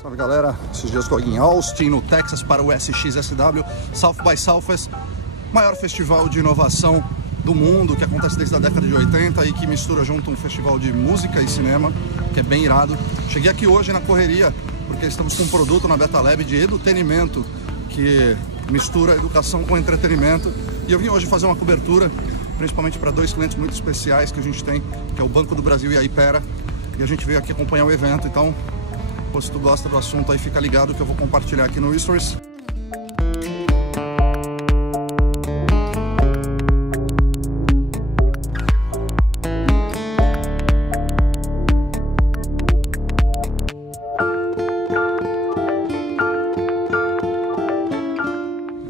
Salve galera, esses dias estou aqui em Austin, no Texas, para o SXSW, South by Southwest, maior festival de inovação do mundo, que acontece desde a década de 80 e que mistura junto um festival de música e cinema, que é bem irado. Cheguei aqui hoje na correria, porque estamos com um produto na Beta Lab de edutainment, que mistura educação com entretenimento, e eu vim hoje fazer uma cobertura, principalmente para dois clientes muito especiais que a gente tem, que é o Banco do Brasil e a Hypera, e a gente veio aqui acompanhar o evento. Então, se tu gosta do assunto aí, fica ligado que eu vou compartilhar aqui no Stories.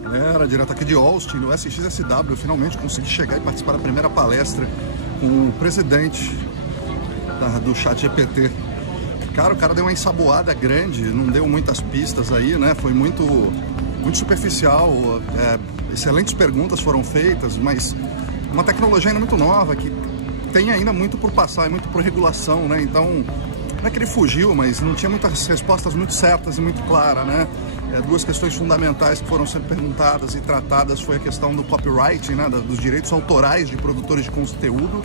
Galera, direto aqui de Austin, no SXSW, eu finalmente consegui chegar e participar da primeira palestra com o presidente do ChatGPT. Cara, o cara deu uma ensaboada grande, não deu muitas pistas aí, né? Foi muito superficial, excelentes perguntas foram feitas, mas uma tecnologia ainda muito nova, que tem ainda muito por passar, muito por regulação, né? Então, não é que ele fugiu, mas não tinha muitas respostas muito certas e muito claras, né? Duas questões fundamentais que foram sempre perguntadas e tratadas foi a questão do copyright, né? Dos direitos autorais de produtores de conteúdo,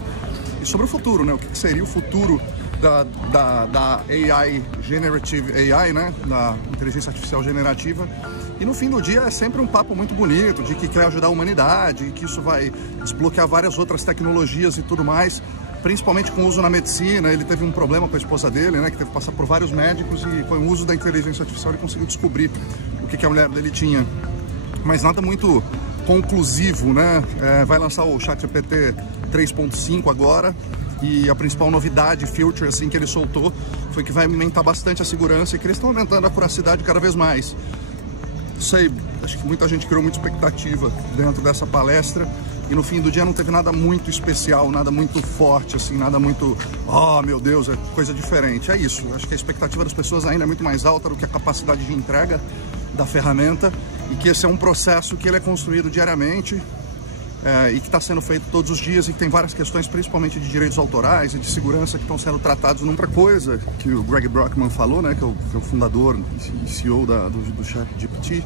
e sobre o futuro, né? O que seria o futuro da AI, Generative AI, né? Da inteligência artificial generativa. E no fim do dia é sempre um papo muito bonito de que quer ajudar a humanidade e que isso vai desbloquear várias outras tecnologias e tudo mais, principalmente com o uso na medicina. Ele teve um problema com a esposa dele, né? Que teve que passar por vários médicos, e com o uso da inteligência artificial ele conseguiu descobrir o que a mulher dele tinha. Mas nada muito conclusivo, né? Vai lançar o ChatGPT 3.5 agora. E a principal novidade, feature, assim, que ele soltou, foi que vai aumentar bastante a segurança e que eles estão aumentando a acuracidade cada vez mais. Sei, acho que muita gente criou muita expectativa dentro dessa palestra e no fim do dia não teve nada muito especial, nada muito forte, assim, nada muito, oh meu Deus, é coisa diferente. É isso, acho que a expectativa das pessoas ainda é muito mais alta do que a capacidade de entrega da ferramenta, e que esse é um processo que ele é construído diariamente, e que está sendo feito todos os dias, e que tem várias questões, principalmente de direitos autorais e de segurança, que estão sendo tratados. Numa coisa que o Greg Brockman falou, né, que é o fundador e CEO do ChatGPT,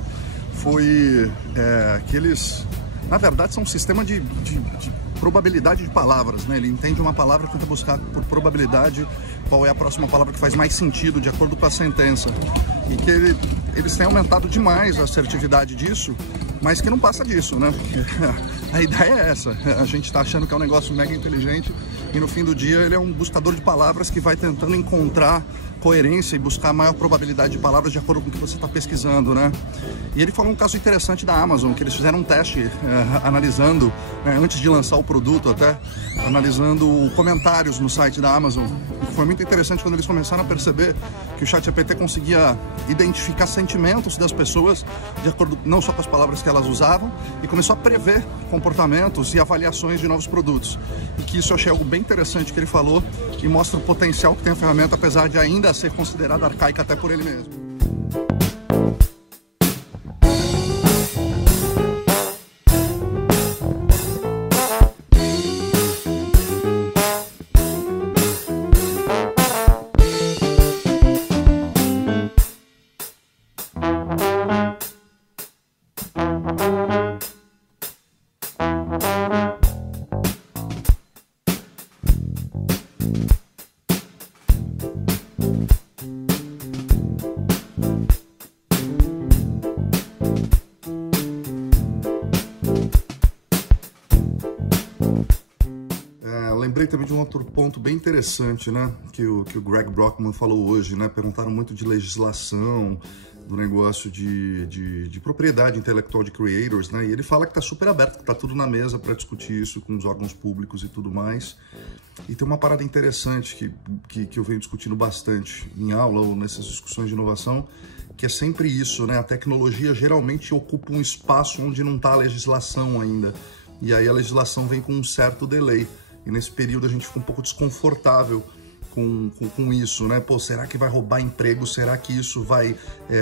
foi que eles, na verdade, são um sistema de probabilidade de palavras, né? Ele entende uma palavra e tenta buscar por probabilidade qual é a próxima palavra que faz mais sentido, de acordo com a sentença. E que eles têm aumentado demais a assertividade disso, mas que não passa disso, né? A ideia é essa, a gente está achando que é um negócio mega inteligente e no fim do dia ele é um buscador de palavras que vai tentando encontrar coerência e buscar a maior probabilidade de palavras de acordo com o que você está pesquisando, né? E ele falou um caso interessante da Amazon, que eles fizeram um teste analisando, né, antes de lançar o produto até, analisando comentários no site da Amazon. E foi muito interessante quando eles começaram a perceber que o ChatGPT conseguia identificar sentimentos das pessoas de acordo não só com as palavras que elas usavam, e começou a prever comportamentos e avaliações de novos produtos. E que isso eu achei algo bem interessante que ele falou e mostra o potencial que tem a ferramenta, apesar de ainda ser considerada arcaica até por ele mesmo. Lembrei também de um outro ponto bem interessante, né, que o Greg Brockman falou hoje, né? Perguntaram muito de legislação, do negócio de propriedade intelectual de creators, né? E ele fala que está super aberto, que está tudo na mesa para discutir isso com os órgãos públicos e tudo mais. E tem uma parada interessante que eu venho discutindo bastante em aula ou nessas discussões de inovação, que é sempre isso, né? A tecnologia geralmente ocupa um espaço onde não está a legislação ainda. E aí a legislação vem com um certo delay. E nesse período a gente fica um pouco desconfortável com isso, né? Pô, será que vai roubar emprego? Será que isso vai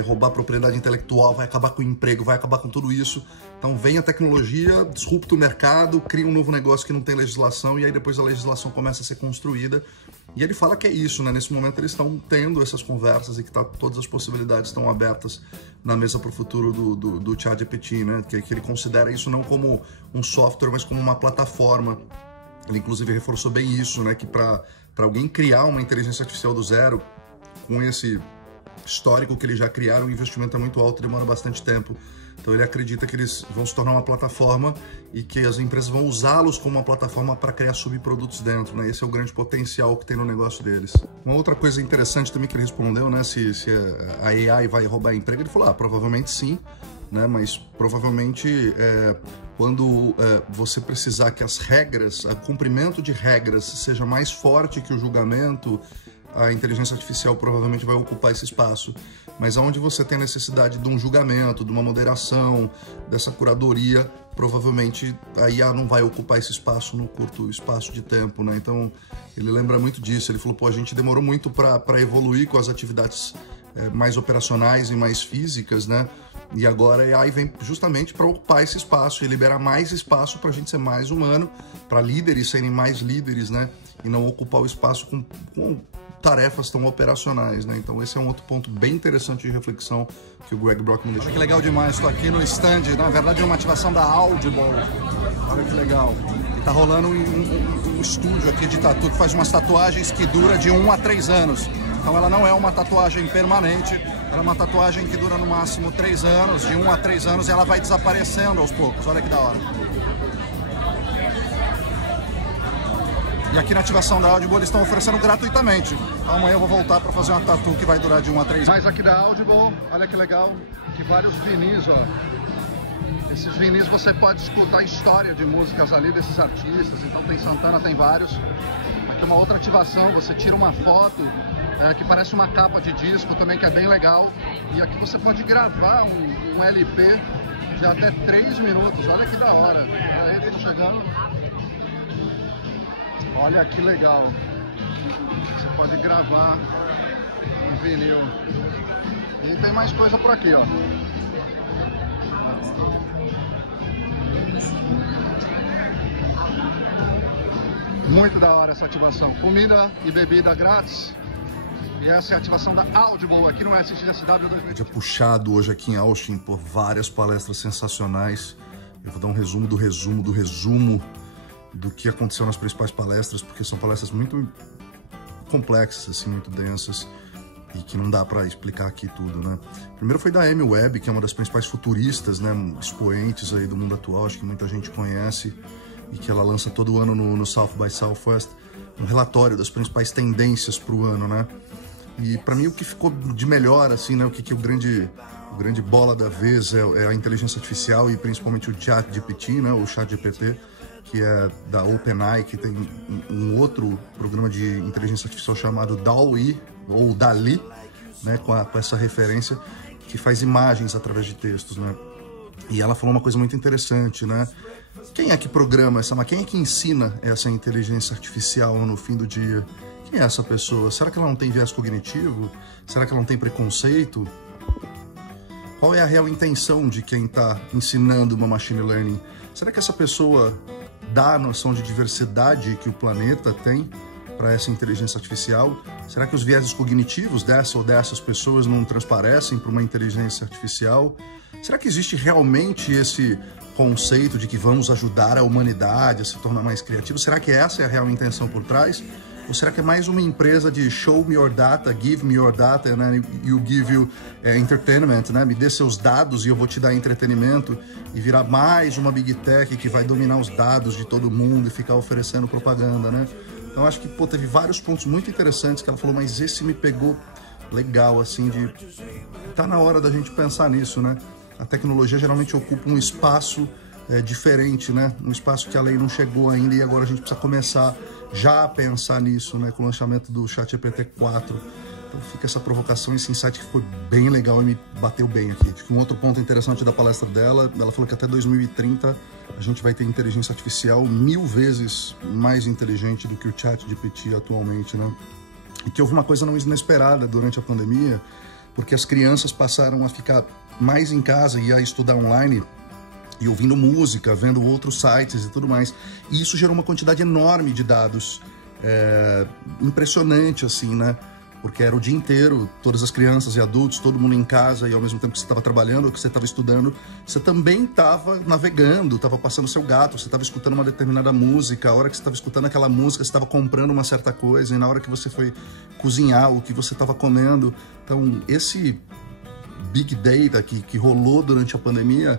roubar propriedade intelectual? Vai acabar com o emprego? Vai acabar com tudo isso? Então vem a tecnologia, disrupta o mercado, cria um novo negócio que não tem legislação e aí depois a legislação começa a ser construída. E ele fala que é isso, né? Nesse momento eles estão tendo essas conversas e que todas as possibilidades estão abertas na mesa para o futuro do ChatGPT, né? Que ele considera isso não como um software, mas como uma plataforma. Ele inclusive reforçou bem isso, né? Que para alguém criar uma inteligência artificial do zero, com esse histórico que eles já criaram, o investimento é muito alto, demora bastante tempo. Então ele acredita que eles vão se tornar uma plataforma e que as empresas vão usá-los como uma plataforma para criar subprodutos dentro, né? Esse é o grande potencial que tem no negócio deles. Uma outra coisa interessante também que ele respondeu, né? Se a AI vai roubar emprego, ele falou, provavelmente sim, né? Mas provavelmente quando você precisar que as regras, o cumprimento de regras seja mais forte que o julgamento, a inteligência artificial provavelmente vai ocupar esse espaço. Mas onde você tem necessidade de um julgamento, de uma moderação, dessa curadoria, provavelmente a IA não vai ocupar esse espaço no curto espaço de tempo, né? Então, ele lembra muito disso. Ele falou, pô, a gente demorou muito para evoluir com as atividades mais operacionais e mais físicas, né? E agora a AI vem justamente para ocupar esse espaço e liberar mais espaço para a gente ser mais humano, para líderes serem mais líderes, né? E não ocupar o espaço com tarefas tão operacionais, né? Então esse é um outro ponto bem interessante de reflexão que o Greg Brockman deixou. Olha que legal demais, estou aqui no stand, na verdade é uma ativação da Audible. Olha que legal. E tá rolando um estúdio aqui de tatu que faz umas tatuagens que dura de 1 a 3 anos. Então ela não é uma tatuagem permanente, ela é uma tatuagem que dura no máximo 3 anos, de 1 a 3 anos, e ela vai desaparecendo aos poucos. Olha que da hora. E aqui na ativação da Audible eles estão oferecendo gratuitamente. Então amanhã eu vou voltar para fazer uma tatu que vai durar de 1 a 3 anos. Mais aqui da Audible, olha que legal, que vários vinis, ó. Esses vinis você pode escutar a história de músicas ali desses artistas, então tem Santana, tem vários. Aqui é uma outra ativação, você tira uma foto que parece uma capa de disco também, que é bem legal. E aqui você pode gravar um LP de até 3 minutos, olha que da hora. Aí, tô chegando. Olha que legal. Você pode gravar um vinil. E tem mais coisa por aqui, ó. Muito da hora essa ativação. Comida e bebida grátis. E essa é a ativação da Audible aqui no SXSW 2020. Dia puxado hoje aqui em Austin por várias palestras sensacionais. Eu vou dar um resumo do resumo do que aconteceu nas principais palestras, porque são palestras muito complexas, assim, muito densas, e que não dá para explicar aqui tudo, né? Primeiro foi da Amy Webb, que é uma das principais futuristas, né, expoentes aí do mundo atual, acho que muita gente conhece, e que ela lança todo ano no South by Southwest um relatório das principais tendências para o ano, né? E para mim o que ficou de melhor, assim, né, o que o grande bola da vez é a inteligência artificial e principalmente o ChatGPT, né, o ChatGPT, que é da OpenAI, que tem um outro programa de inteligência artificial chamado DALL-E, ou DALL-E, né, com essa referência, que faz imagens através de textos, né? E ela falou uma coisa muito interessante, né? Quem é que programa essa máquina? Quem é que ensina essa inteligência artificial no fim do dia? Quem é essa pessoa? Será que ela não tem viés cognitivo? Será que ela não tem preconceito? Qual é a real intenção de quem está ensinando uma machine learning? Será que essa pessoa dá a noção de diversidade que o planeta tem para essa inteligência artificial? Será que os viéses cognitivos dessa ou dessas pessoas não transparecem para uma inteligência artificial? Será que existe realmente esse conceito de que vamos ajudar a humanidade a se tornar mais criativa? Será que essa é a real intenção por trás? Ou será que é mais uma empresa de show me your data, give me your data, né? You give you entertainment, né? Me dê seus dados e eu vou te dar entretenimento, e virar mais uma big tech que vai dominar os dados de todo mundo e ficar oferecendo propaganda, né? Então acho que, pô, teve vários pontos muito interessantes que ela falou, mas esse me pegou legal, assim, de tá na hora da gente pensar nisso, né? A tecnologia geralmente ocupa um espaço diferente, né? Um espaço que a lei não chegou ainda, e agora a gente precisa começar já a pensar nisso, né? Com o lançamento do ChatGPT 4. Então fica essa provocação, esse insight que foi bem legal e me bateu bem aqui. Acho que um outro ponto interessante da palestra dela, ela falou que até 2030 a gente vai ter inteligência artificial 1000 vezes mais inteligente do que o ChatGPT atualmente, né? e que houve uma coisa não inesperada durante a pandemia, porque as crianças passaram a ficar mais em casa e a estudar online, e ouvindo música, vendo outros sites e tudo mais. E isso gerou uma quantidade enorme de dados, impressionante, assim, né? Porque era o dia inteiro, todas as crianças e adultos, todo mundo em casa, e ao mesmo tempo que você estava trabalhando ou que você estava estudando, você também estava navegando, estava passando seu gato, você estava escutando uma determinada música, a hora que você estava escutando aquela música, você estava comprando uma certa coisa, e na hora que você foi cozinhar, o que você estava comendo. Então, esse Big Data que rolou durante a pandemia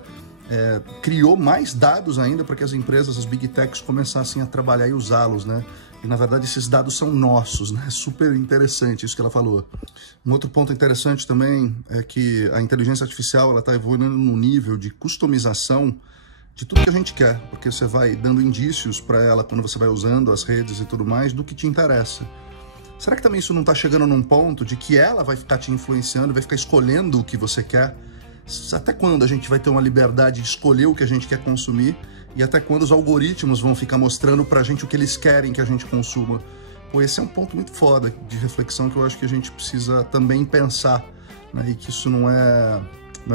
criou mais dados ainda para que as empresas, as Big Techs, começassem a trabalhar e usá-los, né? E, na verdade, esses dados são nossos, né? Super interessante isso que ela falou. Um outro ponto interessante também é que a inteligência artificial está evoluindo no nível de customização de tudo que a gente quer, porque você vai dando indícios para ela quando você vai usando as redes e tudo mais do que te interessa. Será que também isso não está chegando num ponto de que ela vai ficar te influenciando, vai ficar escolhendo o que você quer? Até quando a gente vai ter uma liberdade de escolher o que a gente quer consumir? E até quando os algoritmos vão ficar mostrando pra gente o que eles querem que a gente consuma? Pô, esse é um ponto muito foda de reflexão que eu acho que a gente precisa também pensar, né? E que isso não é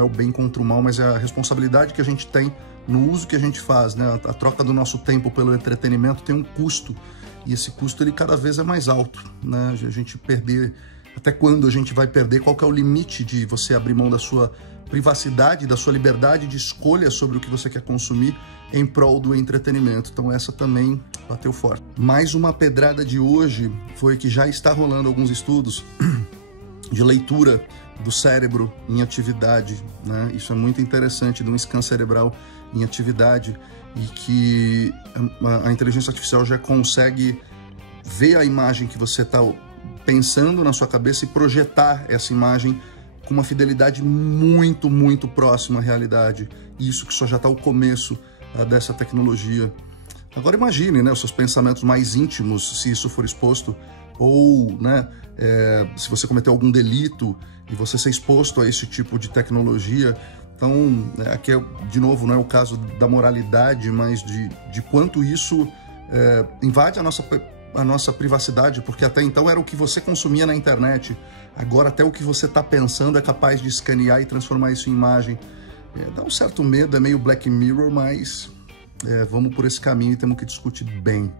o bem contra o mal, mas é a responsabilidade que a gente tem no uso que a gente faz, né? A troca do nosso tempo pelo entretenimento tem um custo, e esse custo ele cada vez é mais alto, né? A gente perder, até quando a gente vai perder, qual que é o limite de você abrir mão da sua privacidade, da sua liberdade de escolha sobre o que você quer consumir em prol do entretenimento. Então essa também bateu forte. Mais uma pedrada de hoje foi que já está rolando alguns estudos de leitura do cérebro em atividade, né? Isso é muito interessante, de um scan cerebral em atividade, e que a inteligência artificial já consegue ver a imagem que você está pensando na sua cabeça e projetar essa imagem com uma fidelidade muito, muito próxima à realidade. Isso que só já está o começo dessa tecnologia. Agora imagine, né, os seus pensamentos mais íntimos, se isso for exposto, ou, né, se você cometer algum delito e você ser exposto a esse tipo de tecnologia. Então, aqui, de novo, não é o caso da moralidade, mas de quanto isso invade a nossa privacidade, porque até então era o que você consumia na internet. Agora até o que você está pensando é capaz de escanear e transformar isso em imagem. Dá um certo medo, é meio Black Mirror, mas vamos por esse caminho e temos que discutir bem.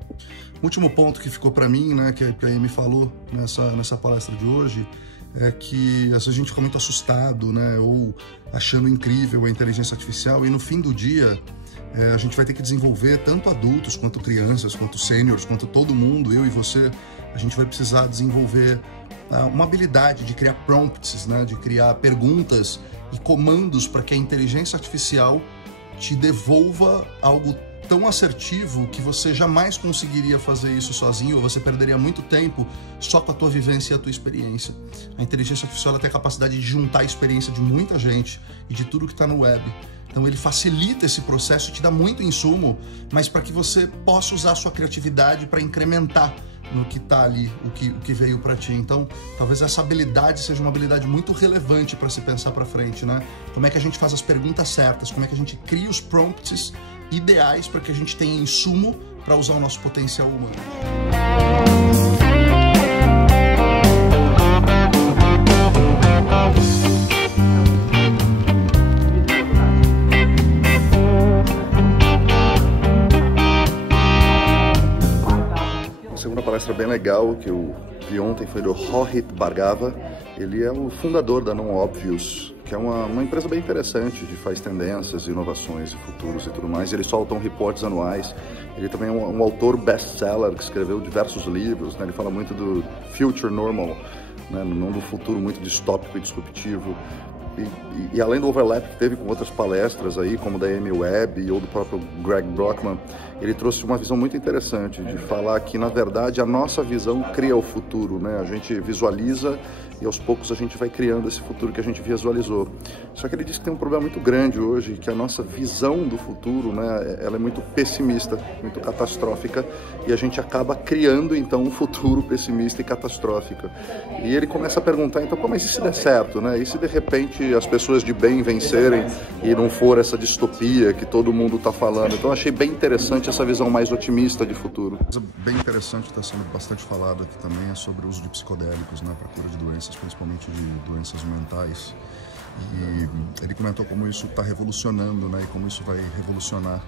O último ponto que ficou para mim, né, que a Amy falou nessa palestra de hoje, é que às vezes a gente fica muito assustado, né, ou achando incrível a inteligência artificial, e no fim do dia a gente vai ter que desenvolver, tanto adultos, quanto crianças, quanto sêniores, quanto todo mundo, eu e você, a gente vai precisar desenvolver uma habilidade de criar prompts, né, de criar perguntas e comandos para que a inteligência artificial te devolva algo tão assertivo que você jamais conseguiria fazer isso sozinho, ou você perderia muito tempo só com a tua vivência e a tua experiência. A inteligência artificial tem a capacidade de juntar a experiência de muita gente e de tudo que está no web. Então ele facilita esse processo, te dá muito insumo, mas para que você possa usar a sua criatividade para incrementar no que está ali, o que veio para ti. Então, talvez essa habilidade seja uma habilidade muito relevante para se pensar para frente, né? Como é que a gente faz as perguntas certas? Como é que a gente cria os prompts ideais para que a gente tenha insumo para usar o nosso potencial humano? Segunda palestra bem legal que eu vi ontem foi do Rohit Bhargava. Ele é o fundador da Non-Obvious, que é uma empresa bem interessante, que faz tendências, inovações, futuros e tudo mais. Eles soltam reportes anuais. Ele também é um autor best-seller que escreveu diversos livros, né? Ele fala muito do Future Normal, né? Não do futuro muito distópico e disruptivo. E além do overlap que teve com outras palestras aí, como da Amy Webb ou do próprio Greg Brockman, ele trouxe uma visão muito interessante de falar que, na verdade, a nossa visão cria o futuro, né? A gente visualiza e aos poucos a gente vai criando esse futuro que a gente visualizou. Só que ele disse que tem um problema muito grande hoje, que a nossa visão do futuro, né, ela é muito pessimista, muito catastrófica, e a gente acaba criando, então, um futuro pessimista e catastrófico. E ele começa a perguntar, então, mas e se der certo, né? E se de repente realmente as pessoas de bem vencerem e não for essa distopia que todo mundo está falando. Então achei bem interessante essa visão mais otimista de futuro. Bem interessante, está sendo bastante falado aqui também, é sobre o uso de psicodélicos, né, para cura de doenças, principalmente de doenças mentais. E ele comentou como isso está revolucionando, né, e como isso vai revolucionar.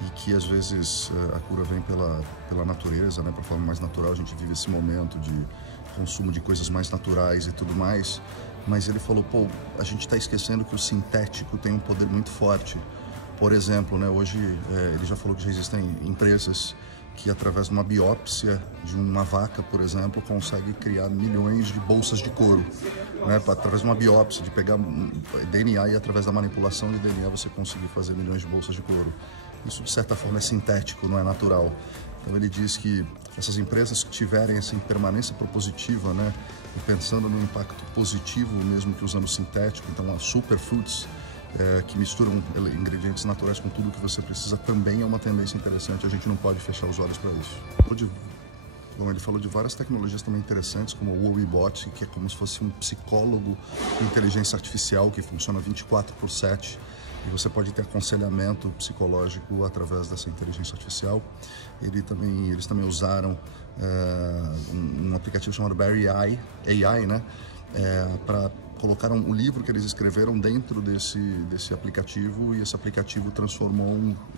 E que às vezes a cura vem pela natureza, né, para forma mais natural. A gente vive esse momento de consumo de coisas mais naturais e tudo mais, mas ele falou, pô, a gente está esquecendo que o sintético tem um poder muito forte. Por exemplo, né, hoje ele já falou que já existem empresas que através de uma biópsia de uma vaca, por exemplo, consegue criar milhões de bolsas de couro, né, através de uma biópsia, de pegar DNA e através da manipulação de DNA você conseguir fazer milhões de bolsas de couro. Isso, de certa forma, é sintético, não é natural. Então, ele diz que essas empresas que tiverem essa permanência propositiva, né, e pensando no impacto positivo mesmo que usando sintético, então as superfoods, que misturam ingredientes naturais com tudo que você precisa, também é uma tendência interessante. A gente não pode fechar os olhos para isso. Bom, ele falou de várias tecnologias também interessantes, como o WowiBot, que é como se fosse um psicólogo de inteligência artificial que funciona 24/7. E você pode ter aconselhamento psicológico através dessa inteligência artificial. Eles também usaram um aplicativo chamado Barry AI, né, para colocar um livro que eles escreveram dentro desse aplicativo, e esse aplicativo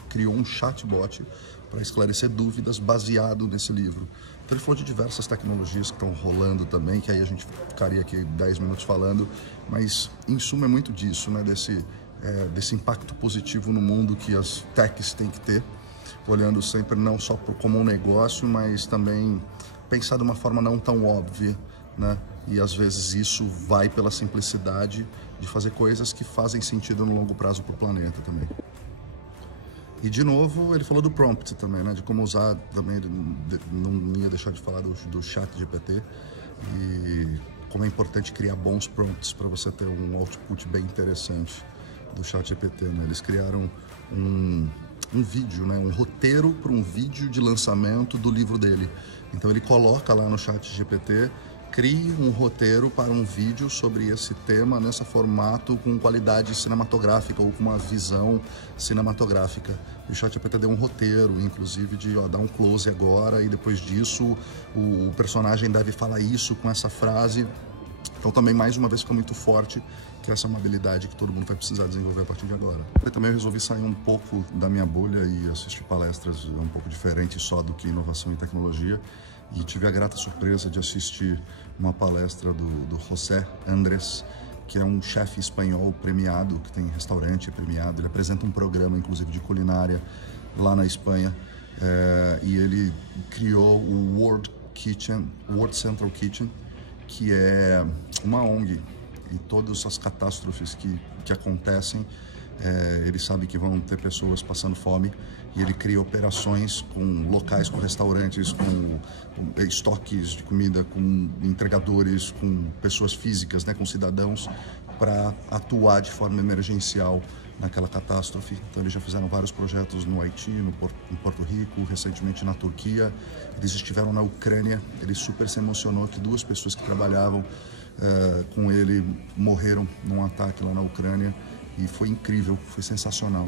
criou um chatbot para esclarecer dúvidas baseado nesse livro. Então ele falou de diversas tecnologias que estão rolando também, que aí a gente ficaria aqui 10 minutos falando, mas em suma é muito disso, né, desse impacto positivo no mundo que as techs têm que ter, olhando sempre não só como um negócio, mas também pensar de uma forma não tão óbvia, né? E às vezes isso vai pela simplicidade de fazer coisas que fazem sentido no longo prazo para o planeta também. E de novo ele falou do prompt também, né? De como usar também, ele não ia deixar de falar do ChatGPT e como é importante criar bons prompts para você ter um output bem interessante do ChatGPT, né? Eles criaram um vídeo, né? Um roteiro para um vídeo de lançamento do livro dele. Então ele coloca lá no ChatGPT, crie um roteiro para um vídeo sobre esse tema nesse formato com qualidade cinematográfica ou com uma visão cinematográfica. E o ChatGPT deu um roteiro, inclusive, de dar um close agora e depois disso o personagem deve falar isso com essa frase. Então também, mais uma vez, fica muito forte que essa é uma habilidade que todo mundo vai precisar desenvolver a partir de agora. Eu também resolvi sair um pouco da minha bolha e assistir palestras um pouco diferentes só do que inovação e tecnologia. E tive a grata surpresa de assistir uma palestra do José Andrés, que é um chefe espanhol premiado, que tem restaurante premiado. Ele apresenta um programa, inclusive, de culinária lá na Espanha. E ele criou o World Central Kitchen, que é uma ONG, e todas as catástrofes que acontecem, ele sabe que vão ter pessoas passando fome, e ele cria operações com locais, com restaurantes, com estoques de comida, com entregadores, com pessoas físicas, né, com cidadãos, para atuar de forma emergencial naquela catástrofe. Então eles já fizeram vários projetos no Haiti, em Porto Rico, recentemente na Turquia. Eles estiveram na Ucrânia. Ele super se emocionou que 2 pessoas que trabalhavam com ele morreram num ataque lá na Ucrânia, e foi incrível, foi sensacional.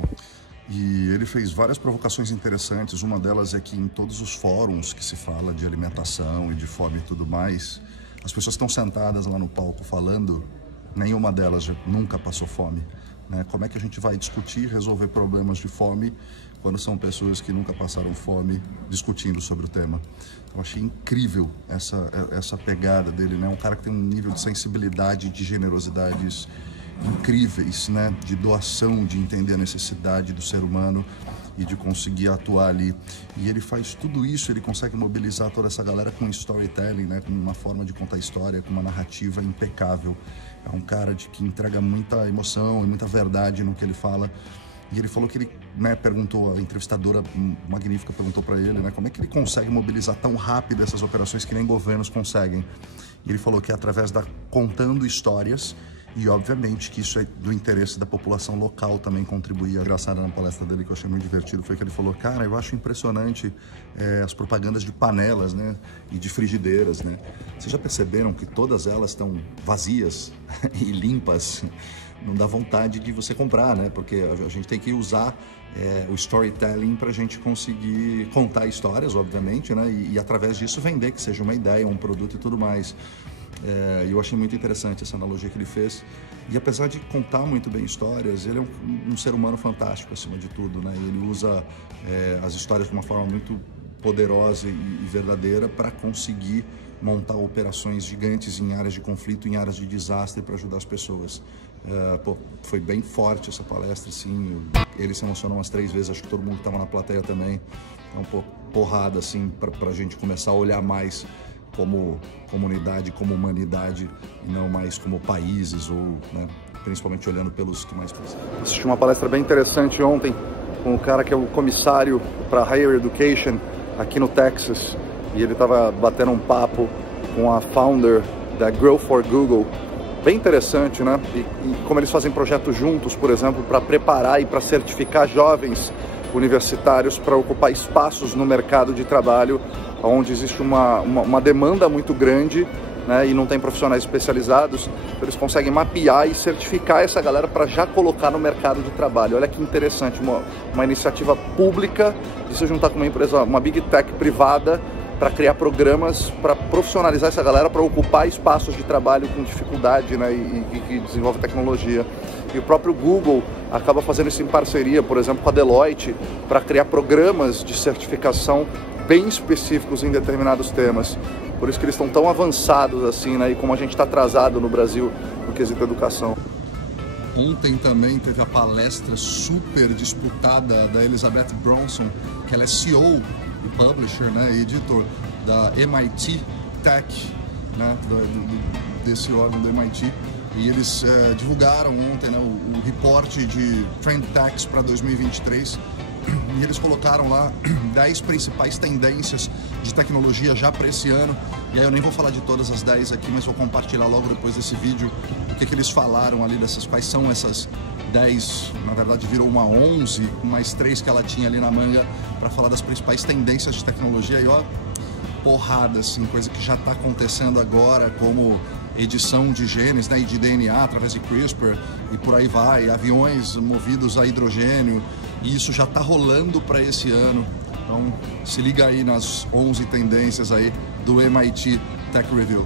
E ele fez várias provocações interessantes. Uma delas é que em todos os fóruns que se fala de alimentação e de fome e tudo mais, as pessoas estão sentadas lá no palco falando, nenhuma delas nunca passou fome, né? Como é que a gente vai discutir, resolver problemas de fome quando são pessoas que nunca passaram fome discutindo sobre o tema? Eu achei incrível essa pegada dele, né? Um cara que tem um nível de sensibilidade e de generosidades incríveis, né? De doação, de entender a necessidade do ser humano e de conseguir atuar ali. E ele faz tudo isso, ele consegue mobilizar toda essa galera com storytelling, né? Com uma forma de contar história, com uma narrativa impecável. É um cara que entrega muita emoção e muita verdade no que ele fala. E ele falou que ele, né, perguntou, a entrevistadora magnífica perguntou para ele, né, como é que ele consegue mobilizar tão rápido essas operações que nem governos conseguem. E ele falou que através contando histórias E obviamente que isso é do interesse da população local também contribuir. Engraçado na palestra dele, que eu achei muito divertido, foi que ele falou: cara, eu acho impressionante as propagandas de panelas, né, e de frigideiras, né? Vocês já perceberam que todas elas estão vazias e limpas? Não dá vontade de você comprar, né? Porque a gente tem que usar o storytelling para a gente conseguir contar histórias, obviamente, né? E através disso vender, que seja uma ideia, um produto e tudo mais. Eu achei muito interessante essa analogia que ele fez. E apesar de contar muito bem histórias, ele é um ser humano fantástico acima de tudo, né? Ele usa as histórias de uma forma muito poderosa e verdadeira para conseguir montar operações gigantes em áreas de conflito, em áreas de desastre, para ajudar as pessoas. Foi bem forte essa palestra, sim. Ele se emocionou umas 3 vezes, acho que todo mundo que estava na plateia também. Então, porrada, assim, para a gente começar a olhar mais como comunidade, como humanidade, e não mais como países, ou, né, principalmente olhando pelos que mais precisam. Assisti uma palestra bem interessante ontem com um cara que é o comissário para Higher Education aqui no Texas, e ele estava batendo um papo com a founder da Grow for Google. Bem interessante, né? E como eles fazem projetos juntos, por exemplo, para preparar e para certificar jovens universitários para ocupar espaços no mercado de trabalho onde existe uma demanda muito grande, né, e não tem profissionais especializados. Então eles conseguem mapear e certificar essa galera para já colocar no mercado de trabalho. Olha que interessante, uma iniciativa pública de se juntar com uma empresa, uma big tech privada, para criar programas para profissionalizar essa galera para ocupar espaços de trabalho com dificuldade, né, e que desenvolve tecnologia. E o próprio Google acaba fazendo isso em parceria, por exemplo, com a Deloitte, para criar programas de certificação bem específicos em determinados temas. Por isso que eles estão tão avançados assim, né, e como a gente está atrasado no Brasil no quesito educação. Ontem também teve a palestra super disputada da Elizabeth Bronson, que ela é CEO e publisher, né, editor da MIT Tech, né, desse órgão do MIT. E eles divulgaram ontem, né, o reporte de Trend Techs para 2023. E eles colocaram lá 10 principais tendências de tecnologia já para esse ano. E aí eu nem vou falar de todas as 10 aqui, mas vou compartilhar logo depois desse vídeo o que eles falaram ali dessas, quais são essas 10, na verdade virou uma 11, com mais 3 que ela tinha ali na manga, para falar das principais tendências de tecnologia. E ó, porrada, assim, coisa que já está acontecendo agora, como edição de genes, né, e de DNA através de CRISPR, e por aí vai, aviões movidos a hidrogênio, e isso já está rolando para esse ano. Então se liga aí nas 11 tendências aí do MIT Tech Review.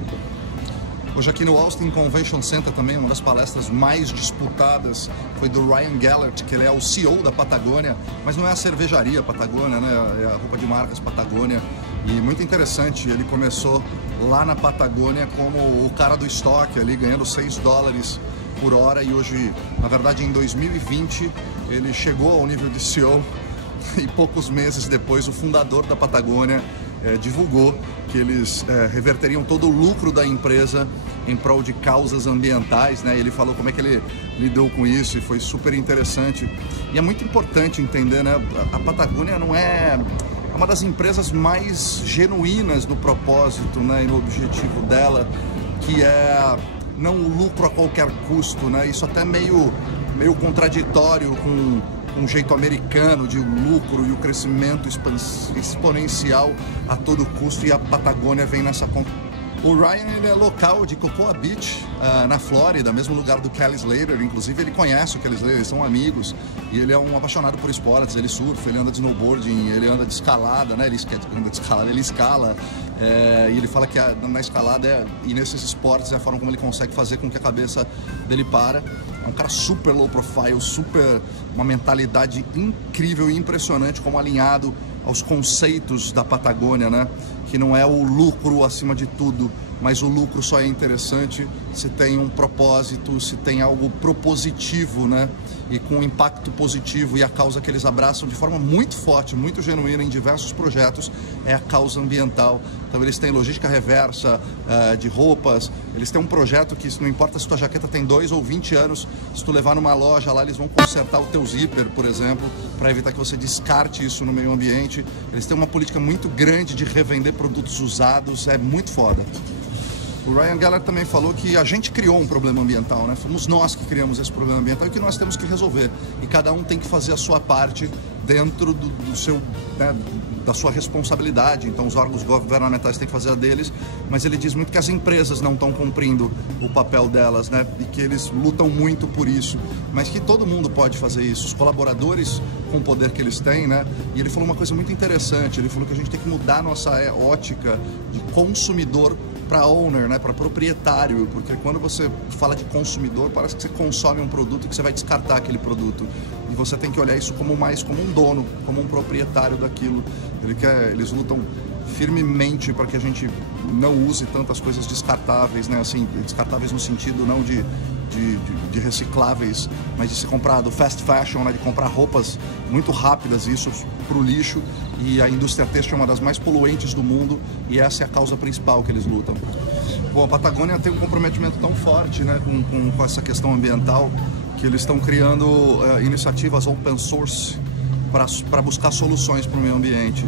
Hoje aqui no Austin Convention Center também, uma das palestras mais disputadas foi do Ryan Gellert, que ele é o CEO da Patagônia, mas não é a cervejaria Patagônia, né? É a roupa de marcas Patagônia. E muito interessante, ele começou lá na Patagônia como o cara do estoque ali, ganhando $6 por hora, e hoje, na verdade, em 2020, ele chegou ao nível de CEO, e poucos meses depois o fundador da Patagônia divulgou que eles reverteriam todo o lucro da empresa em prol de causas ambientais, né? Ele falou como é que ele lidou com isso, e foi super interessante. E é muito importante entender, né? A Patagônia não é uma das empresas mais genuínas no propósito, né, e no objetivo dela, que é não o lucro a qualquer custo, né? Isso até meio contraditório com um jeito americano de lucro e o crescimento exponencial a todo custo, e a Patagônia vem nessa ponta. O Ryan, ele é local de Cocoa Beach, na Flórida, mesmo lugar do Kelly Slater. Inclusive ele conhece o Kelly Slater, eles são amigos, e ele é um apaixonado por esportes. Ele surfa, ele anda de snowboarding, ele anda de escalada, né? Ele anda de escalada, ele escala, e ele fala que na escalada e nesses esportes é a forma como ele consegue fazer com que a cabeça dele para. É um cara super low profile, uma mentalidade incrível e impressionante, como alinhado aos conceitos da Patagônia, né? Que não é o lucro acima de tudo, mas o lucro só é interessante se tem um propósito, se tem algo propositivo, né? E com um impacto positivo. E a causa que eles abraçam de forma muito forte, muito genuína em diversos projetos é a causa ambiental. Então eles têm logística reversa de roupas, eles têm um projeto que não importa se tua jaqueta tem 2 ou 20 anos, se tu levar numa loja lá, eles vão consertar o teu zíper, por exemplo, para evitar que você descarte isso no meio ambiente. Eles têm uma política muito grande de revender produtos usados, é muito foda. O Ryan Geller também falou que a gente criou um problema ambiental, né? Fomos nós que criamos esse problema ambiental e que nós temos que resolver. E cada um tem que fazer a sua parte dentro do seu, né, da sua responsabilidade. Então os órgãos governamentais têm que fazer a deles, mas ele diz muito que as empresas não estão cumprindo o papel delas, né? E que eles lutam muito por isso, mas que todo mundo pode fazer isso, os colaboradores com o poder que eles têm, né? E ele falou uma coisa muito interessante, ele falou que a gente tem que mudar nossa ótica de consumidor para owner, né, para proprietário, porque quando você fala de consumidor, parece que você consome um produto e que você vai descartar aquele produto. E você tem que olhar isso como mais como um dono, como um proprietário daquilo. Eles lutam firmemente para que a gente não use tantas coisas descartáveis, né, assim, descartáveis no sentido não de recicláveis, mas de se comprar do fast fashion, né, de comprar roupas muito rápidas, isso para o lixo. E a indústria têxtil é uma das mais poluentes do mundo e essa é a causa principal que eles lutam. Bom, a Patagônia tem um comprometimento tão forte, né, com essa questão ambiental, que eles estão criando iniciativas open source para buscar soluções para o meio ambiente.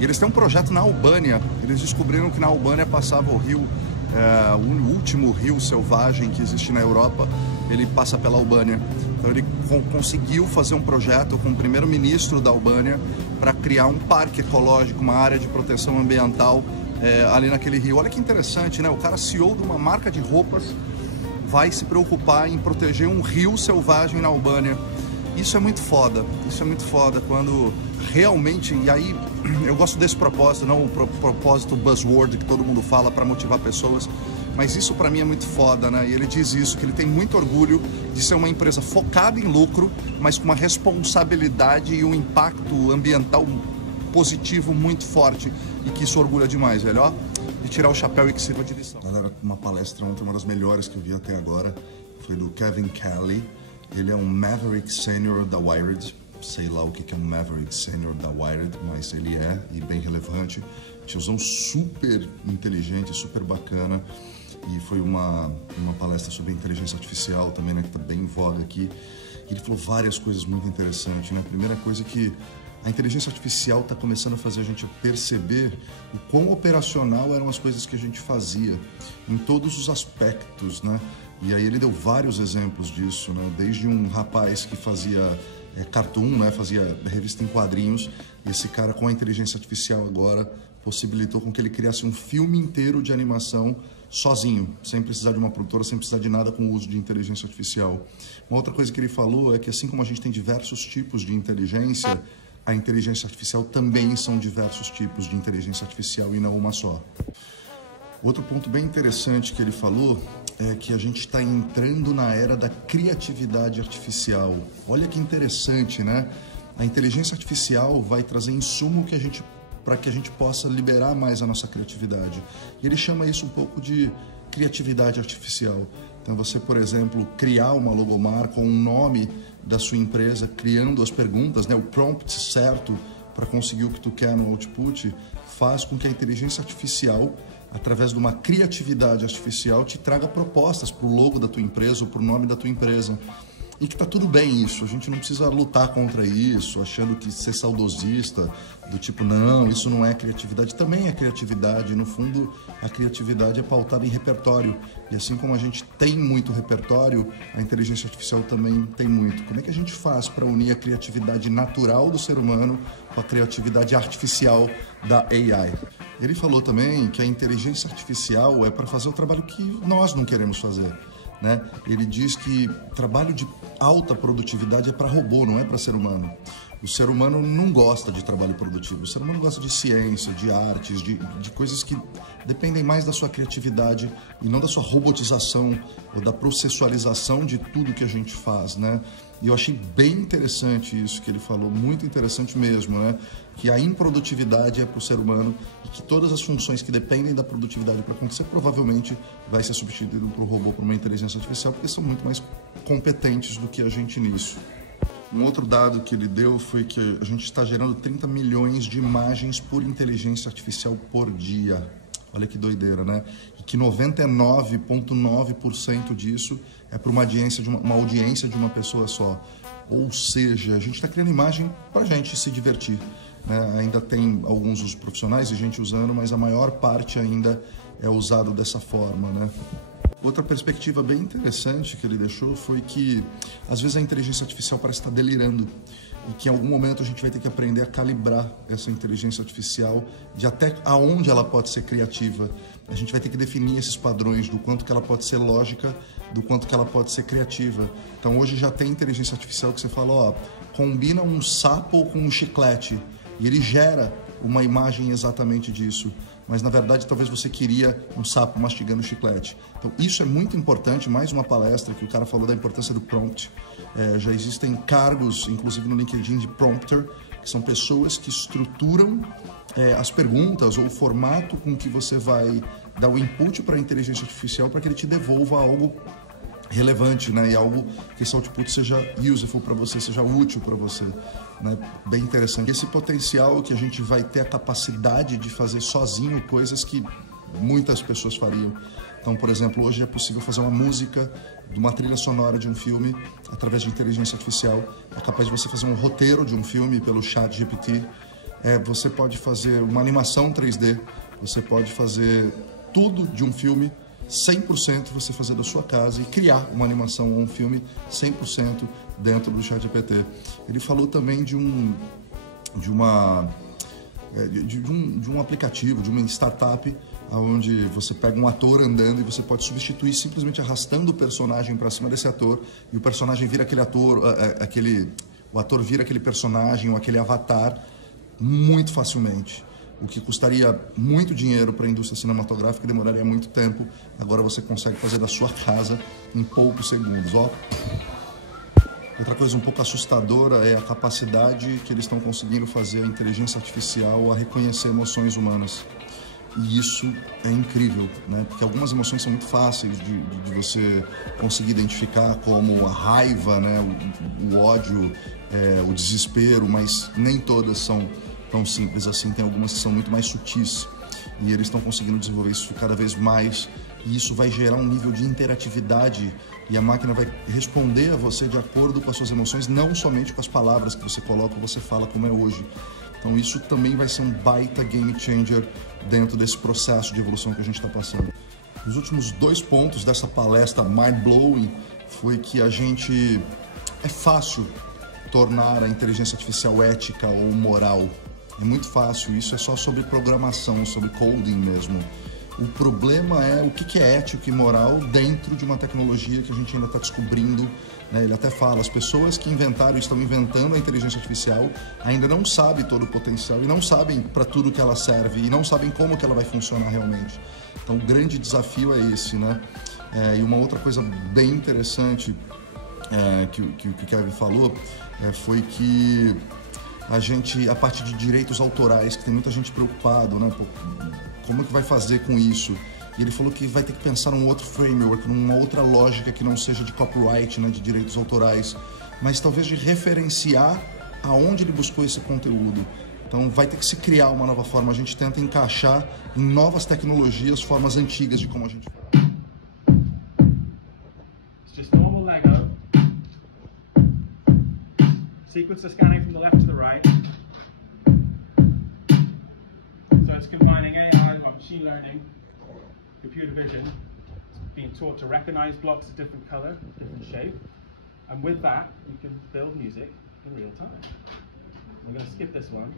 E eles têm um projeto na Albânia. Eles descobriram que na Albânia passava o rio, o último rio selvagem que existe na Europa, ele passa pela Albânia. Então ele conseguiu fazer um projeto com o primeiro-ministro da Albânia para criar um parque ecológico, uma área de proteção ambiental ali naquele rio. Olha que interessante, né? O cara, CEO de uma marca de roupas, vai se preocupar em proteger um rio selvagem na Albânia. Isso é muito foda quando realmente, e aí eu gosto desse propósito, não o propósito buzzword que todo mundo fala para motivar pessoas, mas isso para mim é muito foda, né? E ele diz isso, que ele tem muito orgulho de ser uma empresa focada em lucro, mas com uma responsabilidade e um impacto ambiental positivo muito forte, e que isso orgulha demais, velho, ó, de tirar o chapéu e que sirva de lição. Galera, uma palestra ontem, uma das melhores que eu vi até agora, foi do Kevin Kelly. Ele é um Maverick Senior da Wired, sei lá o que é um Maverick Senior da Wired, mas ele é, e bem relevante. Tiozão super inteligente, super bacana, e foi uma palestra sobre inteligência artificial também, né, que está bem em voga aqui. E ele falou várias coisas muito interessantes, né? A primeira coisa é que a inteligência artificial está começando a fazer a gente perceber o quão operacional eram as coisas que a gente fazia, em todos os aspectos, né? E aí ele deu vários exemplos disso, né? Desde um rapaz que fazia cartoon, né? Fazia revista em quadrinhos. Esse cara, com a inteligência artificial agora, possibilitou com que ele criasse um filme inteiro de animação sozinho, sem precisar de uma produtora, sem precisar de nada, com o uso de inteligência artificial. Uma outra coisa que ele falou é que, assim como a gente tem diversos tipos de inteligência, a inteligência artificial também são diversos tipos de inteligência artificial e não uma só. Outro ponto bem interessante que ele falou é que a gente está entrando na era da criatividade artificial. Olha que interessante, né? A inteligência artificial vai trazer insumo para que a gente possa liberar mais a nossa criatividade. E ele chama isso um pouco de criatividade artificial. Então você, por exemplo, criar uma logomarca ou um nome da sua empresa, criando as perguntas, né? O prompt certo para conseguir o que tu quer no output, faz com que a inteligência artificial, através de uma criatividade artificial, te traga propostas para o logo da tua empresa ou para o nome da tua empresa. E que tá tudo bem isso, a gente não precisa lutar contra isso, achando que ser saudosista, do tipo, não, isso não é criatividade. Também é criatividade, no fundo, a criatividade é pautada em repertório. E assim como a gente tem muito repertório, a inteligência artificial também tem muito. Como é que a gente faz para unir a criatividade natural do ser humano com a criatividade artificial da AI? Ele falou também que a inteligência artificial é para fazer o trabalho que nós não queremos fazer, né? Ele diz que trabalho de alta produtividade é para robô, não é para ser humano. O ser humano não gosta de trabalho produtivo. O ser humano gosta de ciência, de artes, de coisas que dependem mais da sua criatividade e não da sua robotização ou da processualização de tudo que a gente faz, né? E eu achei bem interessante isso que ele falou, muito interessante mesmo, né? Que a improdutividade é para o ser humano e que todas as funções que dependem da produtividade para acontecer provavelmente vai ser substituído por um robô, por uma inteligência artificial, porque são muito mais competentes do que a gente nisso. Um outro dado que ele deu foi que a gente está gerando 30 milhões de imagens por inteligência artificial por dia. Olha que doideira, né? E que 99,9% disso é para uma audiência de uma pessoa só. Ou seja, a gente está criando imagem para a gente se divertir, né? Ainda tem alguns dos profissionais e gente usando, mas a maior parte ainda é usado dessa forma, né? Outra perspectiva bem interessante que ele deixou foi que, às vezes, a inteligência artificial parece estar delirando e que, em algum momento, a gente vai ter que aprender a calibrar essa inteligência artificial de até aonde ela pode ser criativa. A gente vai ter que definir esses padrões do quanto que ela pode ser lógica, do quanto que ela pode ser criativa. Então, hoje já tem inteligência artificial que você fala, ó, combina um sapo com um chiclete e ele gera uma imagem exatamente disso. Mas, na verdade, talvez você queria um sapo mastigando chiclete. Então, isso é muito importante. Mais uma palestra que o cara falou da importância do prompt. Já existem cargos, inclusive no LinkedIn, de prompter, que são pessoas que estruturam as perguntas ou o formato com que você vai dar o input para a inteligência artificial para que ele te devolva algo relevante, né? E algo que esse output seja useful para você, seja útil para você, né? Bem interessante. Esse potencial que a gente vai ter a capacidade de fazer sozinho coisas que muitas pessoas fariam. Então, por exemplo, hoje é possível fazer uma música, uma trilha sonora de um filme através de inteligência artificial. É capaz de você fazer um roteiro de um filme pelo ChatGPT. Você pode fazer uma animação 3D. Você pode fazer tudo de um filme 100% você fazer da sua casa e criar uma animação ou um filme 100% dentro do ChatGPT. Ele falou também de um aplicativo, de uma startup, onde você pega um ator andando e você pode substituir simplesmente arrastando o personagem para cima desse ator e o personagem vira aquele ator, o ator vira aquele personagem ou aquele avatar muito facilmente. O que custaria muito dinheiro para a indústria cinematográfica e demoraria muito tempo, agora você consegue fazer da sua casa em poucos segundos. Ó. Outra coisa um pouco assustadora é a capacidade que eles estão conseguindo fazer a inteligência artificial a reconhecer emoções humanas. E isso é incrível, né? Porque algumas emoções são muito fáceis de você conseguir identificar, como a raiva, né? o ódio, o desespero, mas nem todas são tão simples assim, tem algumas que são muito mais sutis e eles estão conseguindo desenvolver isso cada vez mais e isso vai gerar um nível de interatividade e a máquina vai responder a você de acordo com as suas emoções, não somente com as palavras que você coloca ou você fala, como é hoje. Então isso também vai ser um baita game changer dentro desse processo de evolução que a gente está passando. Os últimos 2 pontos dessa palestra mind-blowing foi que é fácil tornar a inteligência artificial ética ou moral. É muito fácil, isso é só sobre programação, sobre coding mesmo. O problema é o que é ético e moral dentro de uma tecnologia que a gente ainda está descobrindo, né? Ele até fala, as pessoas que inventaram e estão inventando a inteligência artificial ainda não sabem todo o potencial e não sabem para tudo que ela serve e não sabem como que ela vai funcionar realmente. Então o grande desafio é esse, né? E uma outra coisa bem interessante que o Kevin falou foi que a parte de direitos autorais, que tem muita gente preocupado, né? Como é que vai fazer com isso? E ele falou que vai ter que pensar num outro framework, numa outra lógica que não seja de copyright, né? De direitos autorais, mas talvez de referenciar aonde ele buscou esse conteúdo. Então vai ter que se criar uma nova forma. A gente tenta encaixar em novas tecnologias formas antigas de como a gente faz. It's just normal Lego. Sequencer scanning from the left to the right. So it's combining AI, machine learning, computer vision. It's being taught to recognize blocks of different color, different shape. And with that, you can build music in real time. I'm going to skip this one.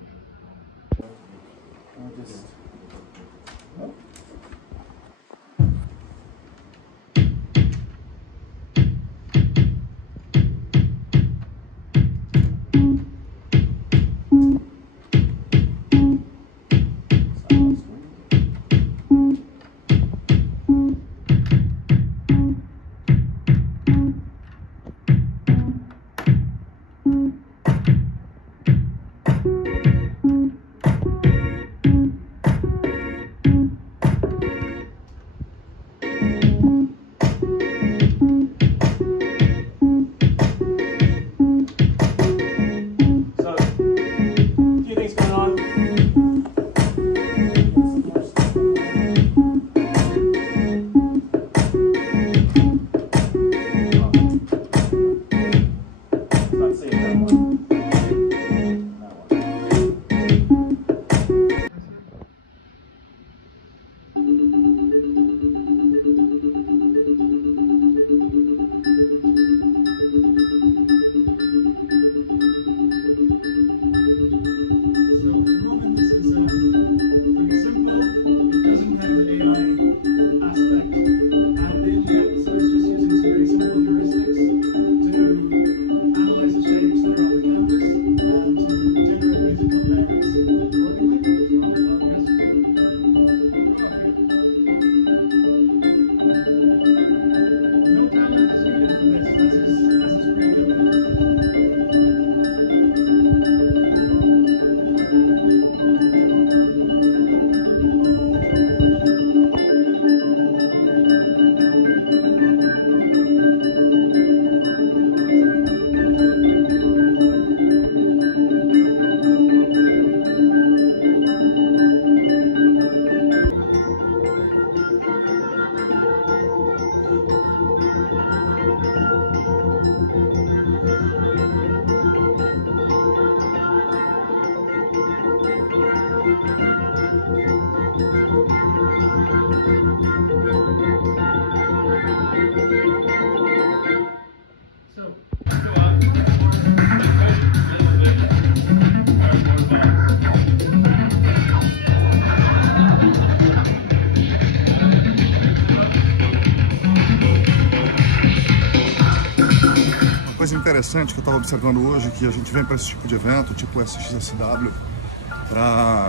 coisa interessante que eu estava observando hoje, que a gente vem para esse tipo de evento, tipo o SXSW,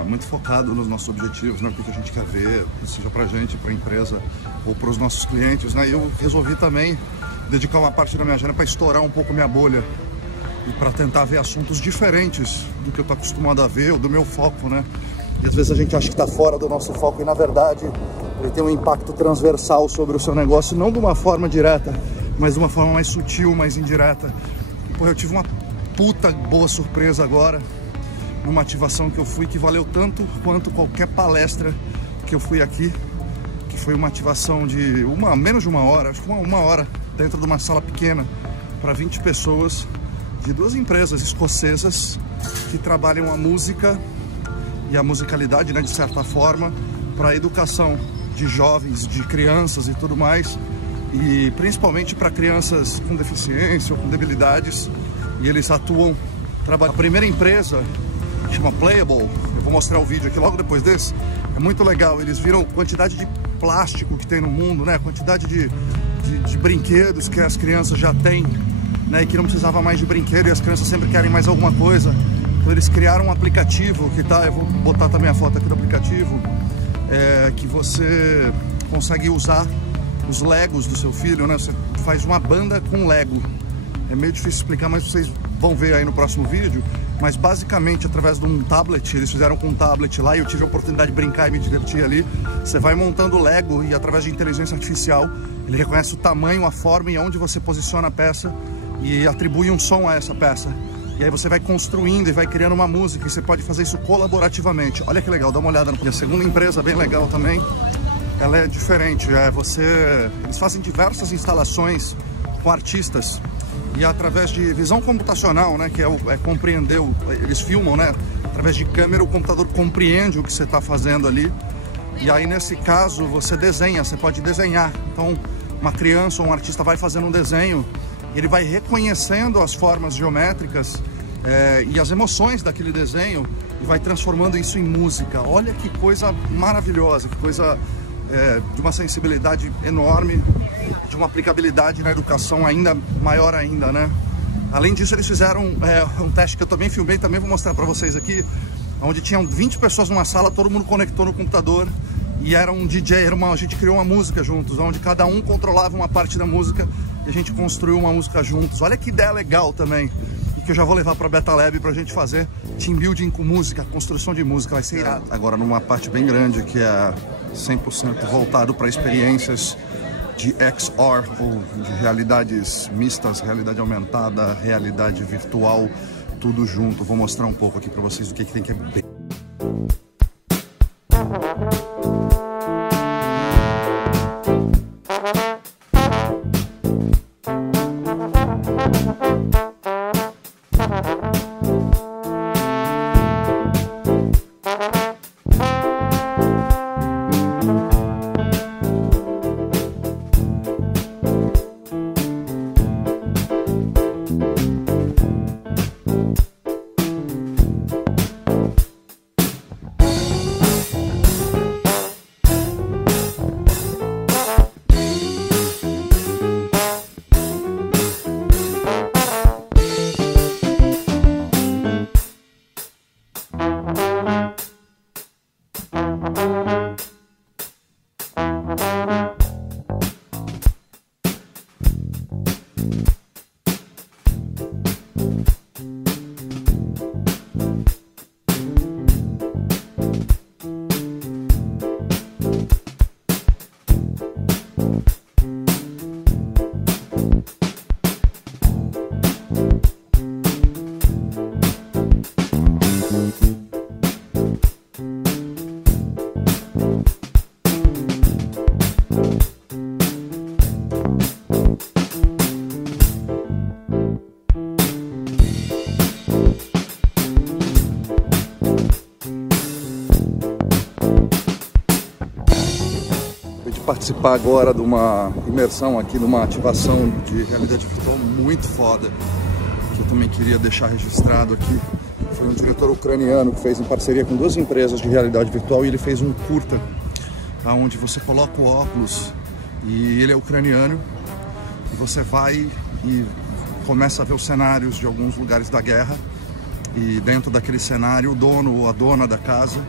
muito focado nos nossos objetivos, né? O que a gente quer ver, seja pra gente, pra empresa ou para os nossos clientes, né? E eu resolvi também dedicar uma parte da minha agenda para estourar um pouco minha bolha e para tentar ver assuntos diferentes do que eu tô acostumado a ver, ou do meu foco, né? E às vezes a gente acha que está fora do nosso foco e na verdade ele tem um impacto transversal sobre o seu negócio, não de uma forma direta, mas de uma forma mais sutil, mais indireta. E, pô, eu tive uma puta boa surpresa agora numa ativação que eu fui, que valeu tanto quanto qualquer palestra que eu fui aqui, que foi uma ativação de menos de uma hora, acho que uma hora, dentro de uma sala pequena, para 20 pessoas, de 2 empresas escocesas que trabalham a música e a musicalidade, né, de certa forma, para a educação de jovens, de crianças e tudo mais, e principalmente para crianças com deficiência ou com debilidades, e eles atuam, trabalham. A primeira empresa chama Playable, eu vou mostrar o vídeo aqui logo depois desse, é muito legal. Eles viram a quantidade de plástico que tem no mundo, né? A quantidade de brinquedos que as crianças já têm, né? E que não precisava mais de brinquedo e as crianças sempre querem mais alguma coisa. Então eles criaram um aplicativo que tá, eu vou botar também a foto aqui do aplicativo, que você consegue usar os Legos do seu filho, né? Você faz uma banda com Lego. É meio difícil explicar, mas vocês vão ver aí no próximo vídeo. Mas basicamente, através de um tablet, eles fizeram com um tablet lá e eu tive a oportunidade de brincar e me divertir ali. Você vai montando o Lego e através de inteligência artificial, ele reconhece o tamanho, a forma e onde você posiciona a peça e atribui um som a essa peça. E aí você vai construindo e vai criando uma música e você pode fazer isso colaborativamente. Olha que legal, dá uma olhada. E a segunda empresa, bem legal também, ela é diferente. Eles fazem diversas instalações com artistas. E através de visão computacional, né, que é compreender, eles filmam, né, através de câmera o computador compreende o que você está fazendo ali. E aí nesse caso você desenha, você pode desenhar. Então uma criança ou um artista vai fazendo um desenho, ele vai reconhecendo as formas geométricas e as emoções daquele desenho e vai transformando isso em música. Olha que coisa maravilhosa, que coisa de uma sensibilidade enorme, de uma aplicabilidade na educação ainda maior ainda, né? Além disso, eles fizeram um teste que eu também filmei, também vou mostrar para vocês aqui, onde tinham 20 pessoas numa sala, todo mundo conectou no computador e era um DJ, a gente criou uma música juntos, onde cada um controlava uma parte da música e a gente construiu uma música juntos. Olha que ideia legal também, e que eu já vou levar para Beta Lab pra gente fazer team building com música, construção de música, vai ser irado. Agora numa parte bem grande que é 100% voltado para experiências de XR, ou de realidades mistas, realidade aumentada, realidade virtual, tudo junto. Vou mostrar um pouco aqui para vocês o que tem que ver. Participar agora de uma imersão aqui, numa ativação de realidade virtual muito foda, que eu também queria deixar registrado aqui. Foi um diretor ucraniano que fez em parceria com 2 empresas de realidade virtual e ele fez um curta, onde você coloca o óculos e ele é ucraniano e você vai e começa a ver os cenários de alguns lugares da guerra, e dentro daquele cenário o dono ou a dona da casa,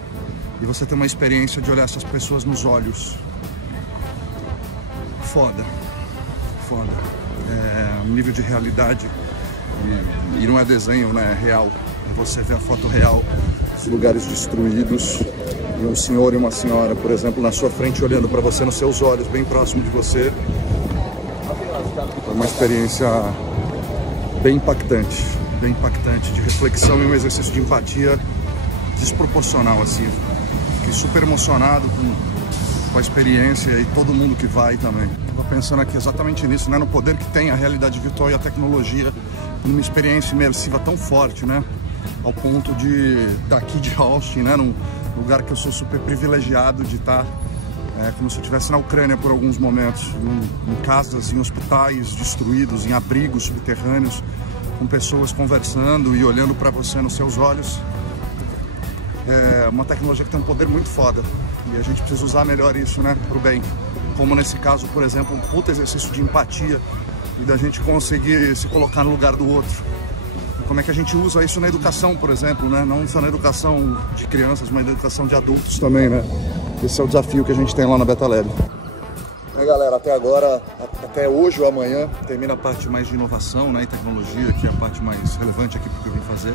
e você tem uma experiência de olhar essas pessoas nos olhos. Foda, foda. É um nível de realidade, e não é desenho, né? É real. Você vê a foto real, os lugares destruídos, e um senhor e uma senhora, por exemplo, na sua frente, olhando para você nos seus olhos, bem próximo de você. É uma experiência bem impactante, de reflexão e um exercício de empatia desproporcional, assim. Fiquei super emocionado com a experiência, e todo mundo que vai também. Estou pensando aqui exatamente nisso, né? No poder que tem a realidade virtual e a tecnologia numa experiência imersiva tão forte, né? Ao ponto de, daqui de Austin, né? Num lugar que eu sou super privilegiado de estar, como se eu estivesse na Ucrânia por alguns momentos, em casas, em hospitais destruídos, em abrigos subterrâneos, com pessoas conversando e olhando para você nos seus olhos. É uma tecnologia que tem um poder muito foda, e a gente precisa usar melhor isso, né, pro bem. Como nesse caso, por exemplo, um puta exercício de empatia e da gente conseguir se colocar no lugar do outro. E como é que a gente usa isso na educação, por exemplo, né? Não só na educação de crianças, mas na educação de adultos também, né? Esse é o desafio que a gente tem lá na Beta Lab. Galera, até agora, até hoje ou amanhã, termina a parte mais de inovação, né, e tecnologia, que é a parte mais relevante aqui porque eu vim fazer.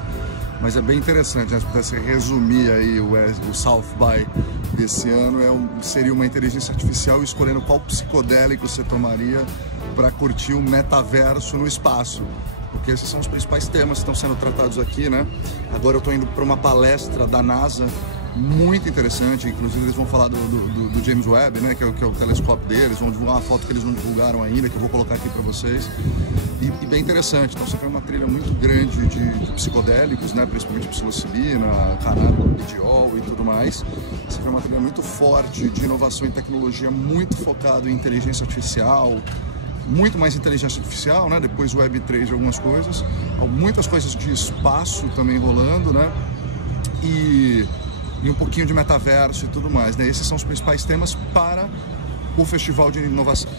Mas é bem interessante, né? Se pudesse resumir aí o South by desse ano, seria uma inteligência artificial escolhendo qual psicodélico você tomaria para curtir o metaverso no espaço. Porque esses são os principais temas que estão sendo tratados aqui, né? Agora eu estou indo para uma palestra da NASA, muito interessante, inclusive eles vão falar do James Webb, né, que é o telescópio deles, vão divulgar uma foto que eles não divulgaram ainda, que eu vou colocar aqui para vocês, e bem interessante. Então você tem uma trilha muito grande de psicodélicos, né, principalmente psilocibina, canabidiol e tudo mais. Você tem uma trilha muito forte de inovação e tecnologia, muito focado em inteligência artificial, muito mais inteligência artificial, né, depois Web3 e algumas coisas, muitas coisas de espaço também rolando, né, e um pouquinho de metaverso e tudo mais, né? Esses são os principais temas para o Festival de Inovação.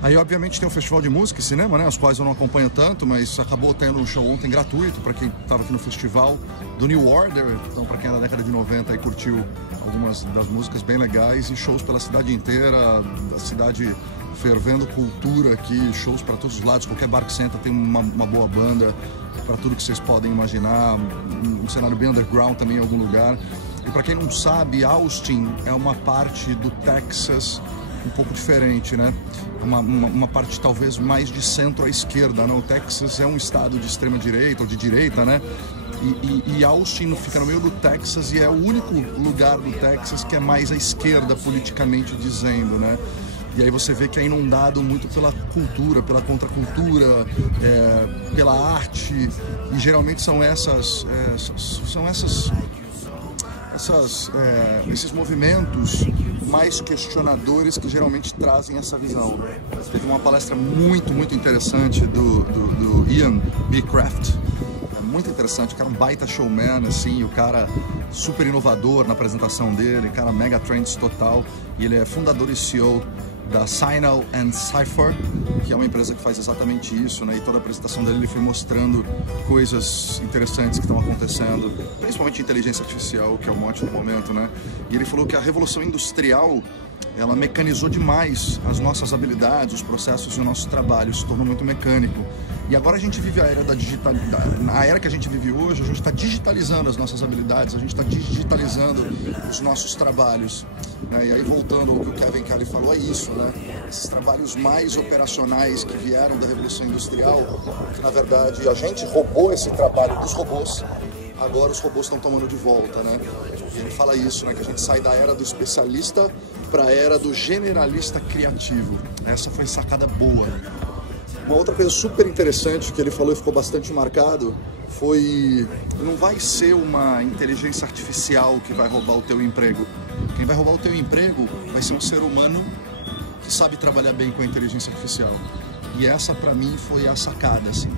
Aí, obviamente, tem o Festival de Música e Cinema, né? Os quais eu não acompanho tanto, mas acabou tendo um show ontem gratuito para quem estava aqui no festival, do New Order. Então, para quem é da década de 90 e curtiu algumas das músicas bem legais, e shows pela cidade inteira, a cidade fervendo cultura aqui, shows para todos os lados. Qualquer bar que senta tem uma boa banda, para tudo que vocês podem imaginar, um cenário bem underground também em algum lugar. E para quem não sabe, Austin é uma parte do Texas um pouco diferente, né? Uma parte talvez mais de centro à esquerda, né? O Texas é um estado de extrema direita ou de direita, né? E Austin fica no meio do Texas, e é o único lugar do Texas que é mais à esquerda politicamente dizendo, né? E aí você vê que é inundado muito pela cultura, pela contracultura, pela arte, e geralmente são esses movimentos mais questionadores que geralmente trazem essa visão. Teve uma palestra muito interessante do Ian B. Craft, muito interessante. O cara é um baita showman, assim, o cara super inovador na apresentação dele, cara mega trends total, e ele é fundador e CEO da Signal and Cipher, que é uma empresa que faz exatamente isso, né? E toda a apresentação dele ele foi mostrando coisas interessantes que estão acontecendo, principalmente inteligência artificial, que é o mote do momento, né? E ele falou que a revolução industrial, ela mecanizou demais as nossas habilidades, os processos e o nosso trabalho, se tornou muito mecânico. E agora a gente vive a era da digitalidade. Na era que a gente vive hoje, a gente está digitalizando as nossas habilidades, a gente está digitalizando os nossos trabalhos, né? E aí, voltando ao que o Kevin Kelly falou, é isso, né? Esses trabalhos mais operacionais que vieram da Revolução Industrial, que na verdade a gente roubou esse trabalho dos robôs, agora os robôs estão tomando de volta, né? E ele fala isso, né? Que a gente sai da era do especialista para a era do generalista criativo. Essa foi sacada boa. Uma outra coisa super interessante que ele falou e ficou bastante marcado foi: não vai ser uma inteligência artificial que vai roubar o teu emprego. Quem vai roubar o teu emprego vai ser um ser humano que sabe trabalhar bem com a inteligência artificial. E essa, para mim, foi a sacada, assim.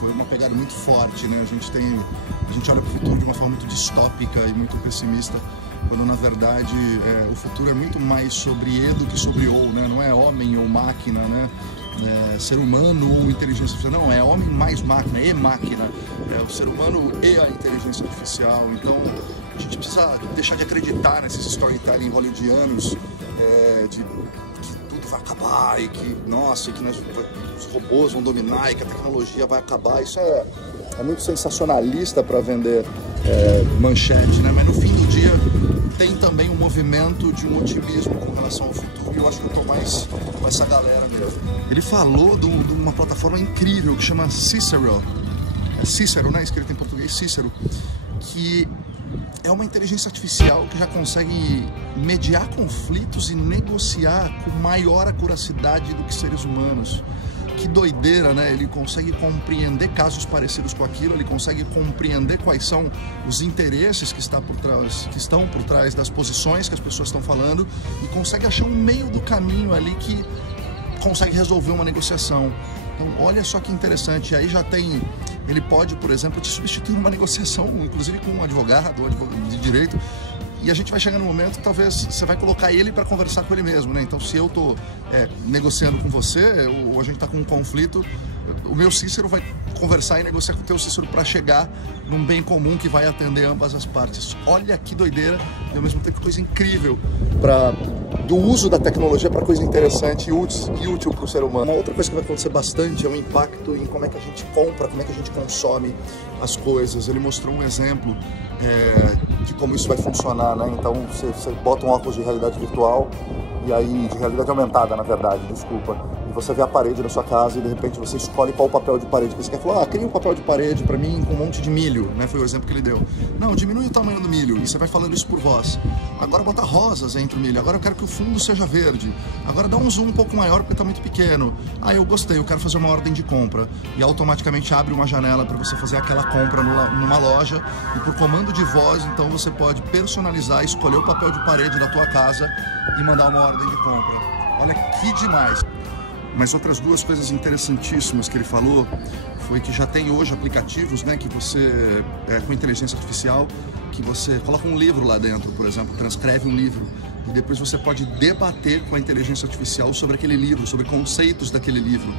Foi uma pegada muito forte, né? A gente olha para o futuro de uma forma muito distópica e muito pessimista, quando na verdade o futuro é muito mais sobre E do que sobre O, né? Não é homem ou máquina, né? ser humano ou inteligência artificial. Não, é homem mais máquina, e máquina. É o ser humano e a inteligência artificial. Então a gente precisa deixar de acreditar nesses storytelling hollywoodianos de que tudo vai acabar e que, nossa, que os robôs vão dominar e que a tecnologia vai acabar. Isso é muito sensacionalista para vender manchete, né? Mas no fim do dia tem também um movimento de um otimismo com relação ao futuro, e eu acho que eu tô mais com essa galera mesmo. Ele falou de uma plataforma incrível que chama Cicero. É Cícero, né? Escrito em português, Cícero, que é uma inteligência artificial que já consegue mediar conflitos e negociar com maior acuracidade do que seres humanos. Que doideira, né? Ele consegue compreender casos parecidos com aquilo, ele consegue compreender quais são os interesses que estão por trás das posições que as pessoas estão falando, e consegue achar um meio do caminho ali que consegue resolver uma negociação. Então, olha só que interessante. E aí já tem... Ele pode, por exemplo, te substituir numa negociação, inclusive com um advogado de direito. E a gente vai chegar no momento que talvez você vai colocar ele para conversar com ele mesmo, né? Então, se eu tô negociando com você, ou a gente tá com um conflito, o meu Cícero vai conversar e negociar com o teu Cícero para chegar num bem comum que vai atender ambas as partes. Olha que doideira, e ao mesmo tempo coisa incrível do uso da tecnologia para coisa interessante e útil para o ser humano. Uma outra coisa que vai acontecer bastante é o impacto em como é que a gente compra, como é que a gente consome as coisas. Ele mostrou um exemplo de como isso vai funcionar, né? Então você bota um óculos de realidade virtual, e aí, de realidade aumentada, na verdade, desculpa, e você vê a parede da sua casa e de repente você escolhe qual papel de parede que você quer. Falar, cria um papel de parede para mim com um monte de milho, né? Foi o exemplo que ele deu. Não, diminui o tamanho do milho, e você vai falando isso por voz. Agora bota rosas entre o milho, agora eu quero que o fundo seja verde, agora dá um zoom um pouco maior porque tá muito pequeno. Ah, eu gostei, eu quero fazer uma ordem de compra, e automaticamente abre uma janela para você fazer aquela compra numa loja, e por comando de voz, então você pode personalizar, escolher o papel de parede da tua casa e mandar uma ordem de compra. Olha que demais! Mas outras duas coisas interessantíssimas que ele falou foi que já tem hoje aplicativos, né, que você, com inteligência artificial, que você coloca um livro lá dentro, por exemplo, transcreve um livro, e depois você pode debater com a inteligência artificial sobre aquele livro, sobre conceitos daquele livro.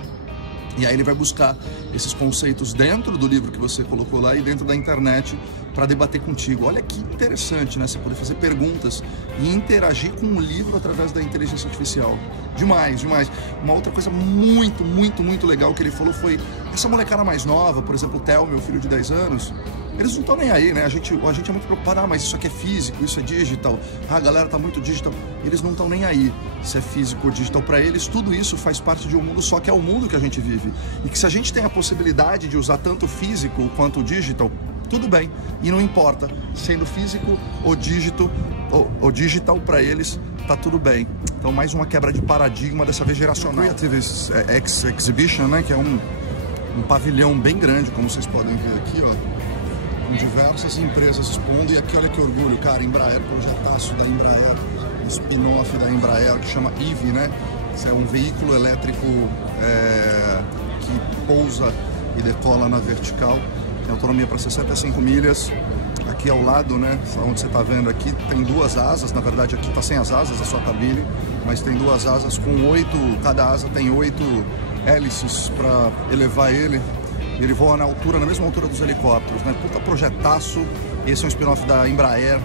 E aí ele vai buscar esses conceitos dentro do livro que você colocou lá e dentro da internet para debater contigo. Olha que interessante, né? Você poder fazer perguntas e interagir com um livro através da inteligência artificial. Demais, demais. Uma outra coisa muito, muito, muito legal que ele falou foi essa molecada mais nova, por exemplo, o Theo, meu filho de 10 anos, eles não estão nem aí, né? A gente é muito preocupado, mas isso aqui é físico, isso é digital. A galera tá muito digital. Eles não estão nem aí se é físico ou digital. Para eles, tudo isso faz parte de um mundo só, que é o mundo que a gente vive. E que se a gente tem a possibilidade de usar tanto físico quanto digital, tudo bem. E não importa, sendo físico ou digital, para eles, tá tudo bem. Então, mais uma quebra de paradigma, dessa vez geracional. Creative Exhibition, né? Que é um pavilhão bem grande, como vocês podem ver aqui, ó. Com diversas empresas expondo, e aqui olha que orgulho, cara, Embraer, projetaço da Embraer, um spin-off da Embraer que chama EVE, né? Isso é um veículo elétrico que pousa e decola na vertical, tem autonomia para 65 milhas. Aqui ao lado, né, onde você está vendo aqui, tem duas asas, na verdade aqui está sem as asas, é só cabine, mas tem duas asas com 8, cada asa tem 8 hélices para elevar ele. Ele voa na mesma altura dos helicópteros, né? Puta projetaço. Esse é um spin-off da Embraer.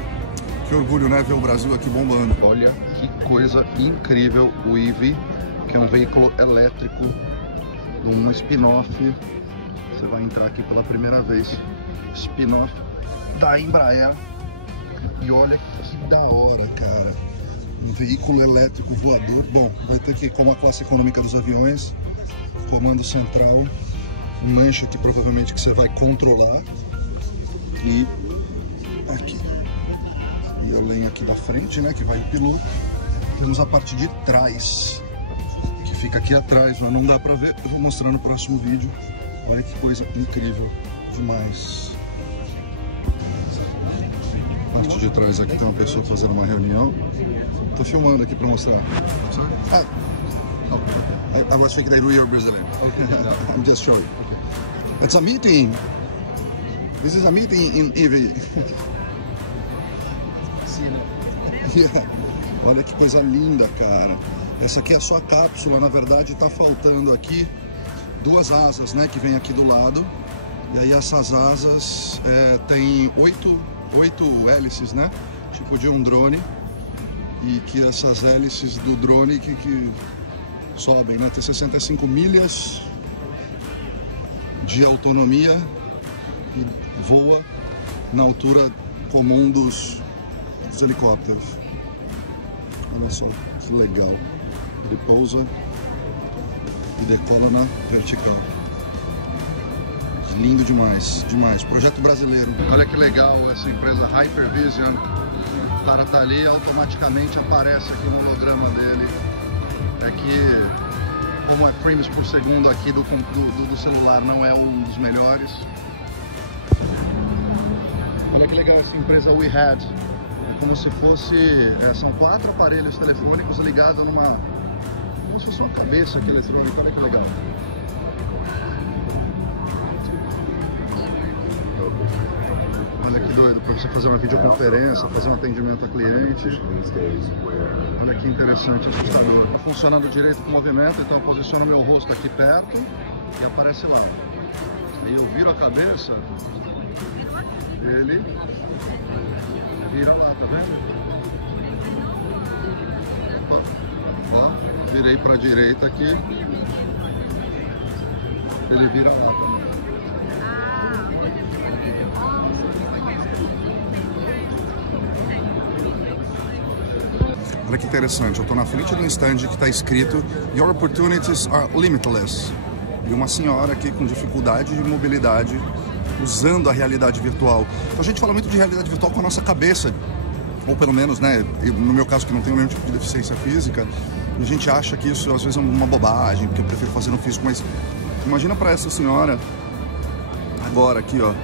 Que orgulho, né? Ver o Brasil aqui bombando. Olha que coisa incrível o EVE, que é um veículo elétrico, um spin-off. Você vai entrar aqui pela primeira vez. Spin-off da Embraer. E olha que da hora, cara. Um veículo elétrico voador. Bom, vai ter que, como a classe econômica dos aviões, comando central. Mancha aqui provavelmente que você vai controlar, e aqui, e além aqui da frente, né, que vai o piloto, temos a parte de trás, que fica aqui atrás, mas não dá pra ver, eu vou mostrar no próximo vídeo. Olha que coisa incrível, demais. Parte de trás aqui tem uma pessoa fazendo uma reunião, tô filmando aqui pra mostrar. I was thinking that we are Brazilian. Okay. I'm just showing. Okay. It's a meeting. This is a meeting in EVE. Yeah. Olha que coisa linda, cara. Essa aqui é só a cápsula, na verdade está faltando aqui duas asas, né, que vem aqui do lado. E aí essas asas tem oito hélices, né, tipo de um drone. E que essas hélices do drone que sobem, né, tem 65 milhas de autonomia e voa na altura comum dos helicópteros. Olha só que legal. Ele pousa e decola na vertical. Lindo demais, demais. Projeto brasileiro. Olha que legal essa empresa Hypervision. O cara tá ali, automaticamente aparece aqui no holograma dele. É que, como é frames por segundo aqui do celular, não é um dos melhores. Olha que legal essa empresa WeHad. É como se fosse... são 4 aparelhos telefônicos ligados numa... como se fosse uma cabeça aqui eletrônica. Olha que legal. Olha que doido, para você fazer uma videoconferência, fazer um atendimento a cliente. Olha que interessante, assustador. Está funcionando direito com o movimento, então eu posiciono meu rosto aqui perto e aparece lá. E eu viro a cabeça, ele vira lá, tá vendo? Ó, virei para a direita aqui, ele vira lá também. Olha que interessante, eu estou na frente de um stand que está escrito Your opportunities are limitless. E uma senhora aqui com dificuldade de mobilidade usando a realidade virtual. Então a gente fala muito de realidade virtual com a nossa cabeça, ou pelo menos, né, no meu caso que não tenho nenhum tipo de deficiência física, a gente acha que isso às vezes é uma bobagem, porque eu prefiro fazer no físico, mas imagina para essa senhora agora aqui, ó,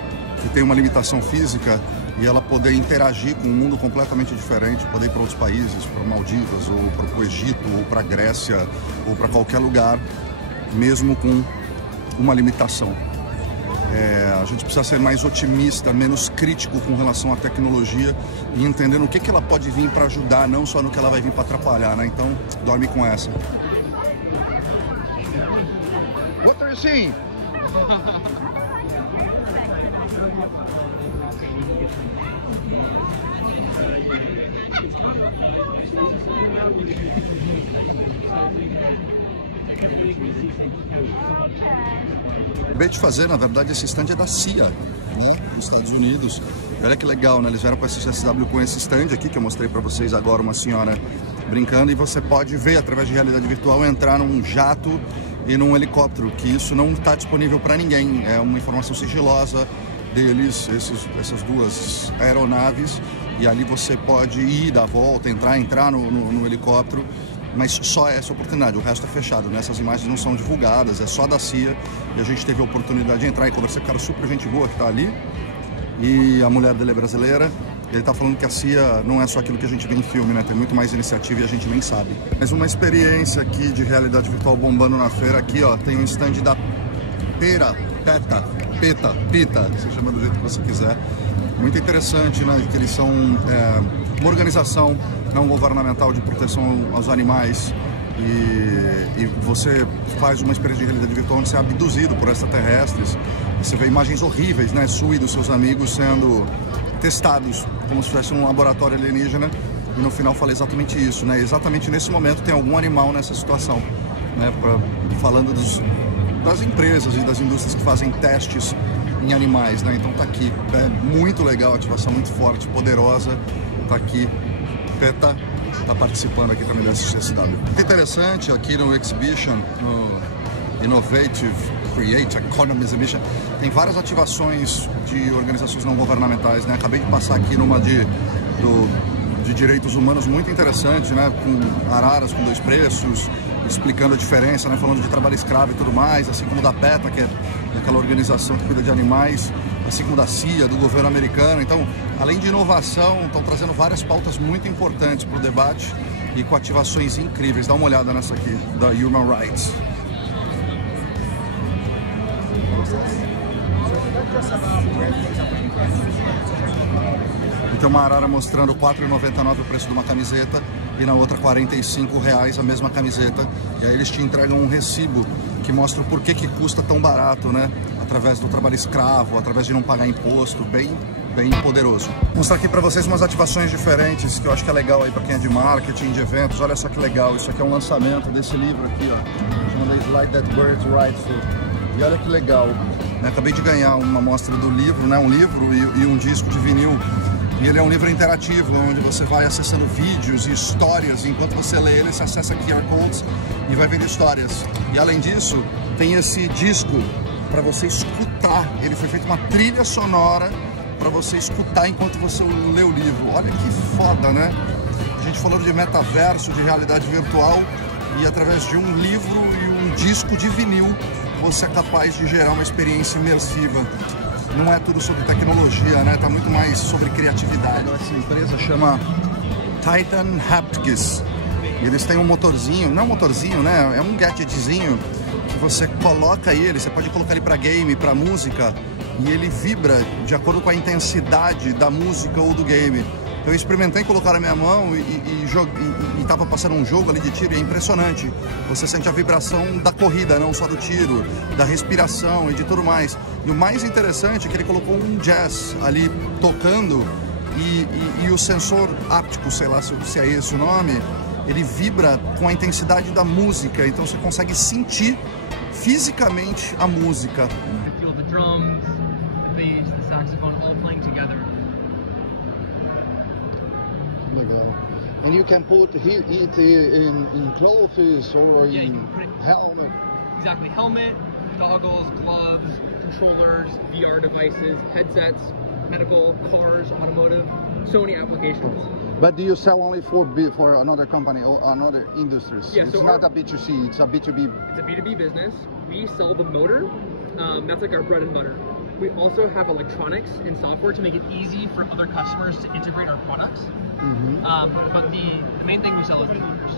que tem uma limitação física, e ela poder interagir com um mundo completamente diferente, poder ir para outros países, para Maldivas, ou para o Egito, ou para a Grécia, ou para qualquer lugar, mesmo com uma limitação. A gente precisa ser mais otimista, menos crítico com relação à tecnologia e entendendo o que ela pode vir para ajudar, não só no que ela vai vir para atrapalhar, né? Então, dorme com essa. What are you seeing? Acabei de fazer, na verdade, esse stand é da CIA, né, nos Estados Unidos. Olha que legal, né? Eles vieram para a CSW com esse stand aqui, que eu mostrei para vocês agora, uma senhora brincando, e você pode ver, através de realidade virtual, entrar num jato e num helicóptero, que isso não está disponível para ninguém. É uma informação sigilosa deles, essas duas aeronaves, e ali você pode ir, dar a volta, entrar no helicóptero, mas só essa oportunidade, o resto é fechado, né? Essas imagens não são divulgadas, é só da CIA, e a gente teve a oportunidade de entrar e conversar com o cara super gente boa que está ali, e a mulher dele é brasileira, e ele está falando que a CIA não é só aquilo que a gente vê em filme, né? Tem muito mais iniciativa e a gente nem sabe. Mas uma experiência aqui de realidade virtual bombando na feira, aqui ó, tem um stand da PETA, você chama do jeito que você quiser. Muito interessante, né? Que eles são uma organização não governamental de proteção aos animais, e você faz uma experiência de realidade virtual onde você é abduzido por extraterrestres, e você vê imagens horríveis, né? Sua e dos seus amigos sendo testados como se fosse um laboratório alienígena, e no final fala exatamente isso, né? Exatamente nesse momento tem algum animal nessa situação, né? Falando das empresas e das indústrias que fazem testes em animais, né? Então tá aqui, é muito legal, ativação muito forte, poderosa, tá aqui, PETA tá participando aqui também da CSW. Muito interessante aqui no Exhibition, no Innovative Create Economy Exhibition, tem várias ativações de organizações não governamentais, né? Acabei de passar aqui numa de direitos humanos muito interessante, né? Com araras com 2 preços, explicando a diferença, né? Falando de trabalho escravo e tudo mais, assim como da PETA, que é aquela organização que cuida de animais, assim como da CIA, do governo americano. Então, além de inovação, estão trazendo várias pautas muito importantes para o debate e com ativações incríveis. Dá uma olhada nessa aqui, da Human Rights. E tem uma arara mostrando R$ 4,99 o preço de uma camiseta, e na outra R$45 a mesma camiseta. E aí eles te entregam um recibo que mostra o porquê que custa tão barato, né? Através do trabalho escravo, através de não pagar imposto, bem poderoso. Vou mostrar aqui para vocês umas ativações diferentes que eu acho que é legal aí para quem é de marketing, de eventos. Olha só que legal, isso aqui é um lançamento desse livro aqui, ó, chama Slide That Bird Rightful. E olha que legal, né? Acabei de ganhar uma amostra do livro, né? Um livro e um disco de vinil. E ele é um livro interativo, onde você vai acessando vídeos e histórias. Enquanto você lê ele, você acessa QR Codes e vai vendo histórias. E além disso, tem esse disco para você escutar. Ele foi feito uma trilha sonora para você escutar enquanto você lê o livro. Olha que foda, né? A gente falando de metaverso, de realidade virtual, e através de um livro e um disco de vinil, você é capaz de gerar uma experiência imersiva. Não é tudo sobre tecnologia, né? Tá muito mais sobre criatividade. Essa empresa chama Titan Haptics. E eles têm um motorzinho, não é um motorzinho, né? É um gadgetzinho que você coloca ele, você pode colocar ele para game, para música, e ele vibra de acordo com a intensidade da música ou do game. Eu experimentei colocar na minha mão e tava passando um jogo ali de tiro, e é impressionante. Você sente a vibração da corrida, não só do tiro, da respiração e de tudo mais. E o mais interessante é que ele colocou um jazz ali tocando e o sensor áptico, sei lá se é esse o nome, ele vibra com a intensidade da música, então você consegue sentir fisicamente a música. Legal. And you can put it in clothes or in helmet. Exactly, helmet, goggles, gloves, controllers, VR devices, headsets, medical, cars, automotive, so many applications. But do you sell only for another company or another industries? Yeah, it's so not a B2C, it's a B2B. It's a B2B business. We sell the motor. That's like our bread and butter. We also have electronics and software to make it easy for other customers to integrate our products. Mm-hmm. But the main thing we sell is the motors.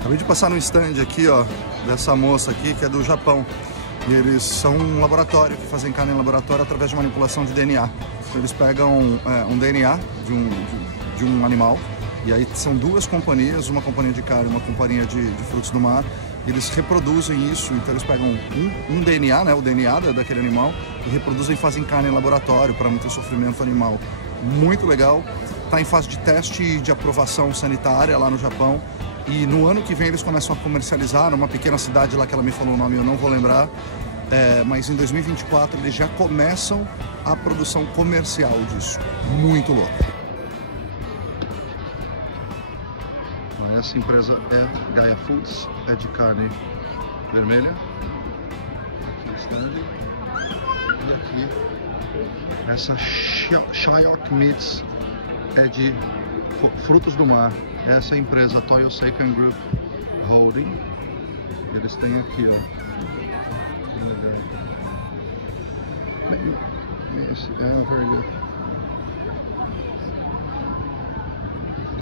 Acabei de passar no stand aqui, ó, dessa moça aqui, que é do Japão. E eles são um laboratório que fazem carne em laboratório através de manipulação de DNA. Então, eles pegam um DNA de um animal, e aí são duas companhias, uma companhia de carne e uma companhia de frutos do mar. E eles reproduzem isso, então eles pegam um DNA, né, o DNA daquele animal, e reproduzem e fazem carne em laboratório para não ter sofrimento animal. Muito legal. Está em fase de teste e de aprovação sanitária lá no Japão. E no ano que vem eles começam a comercializar numa pequena cidade lá que ela me falou o nome, eu não vou lembrar. Mas em 2024 eles já começam a produção comercial disso. Muito louco. Essa empresa é Gaia Foods, é de carne vermelha. Aqui stand. E aqui essa Shyok Meats é de frutos do mar. Essa é a empresa Toyo Seikan Group Holding. Eles têm aqui, ó. Very good.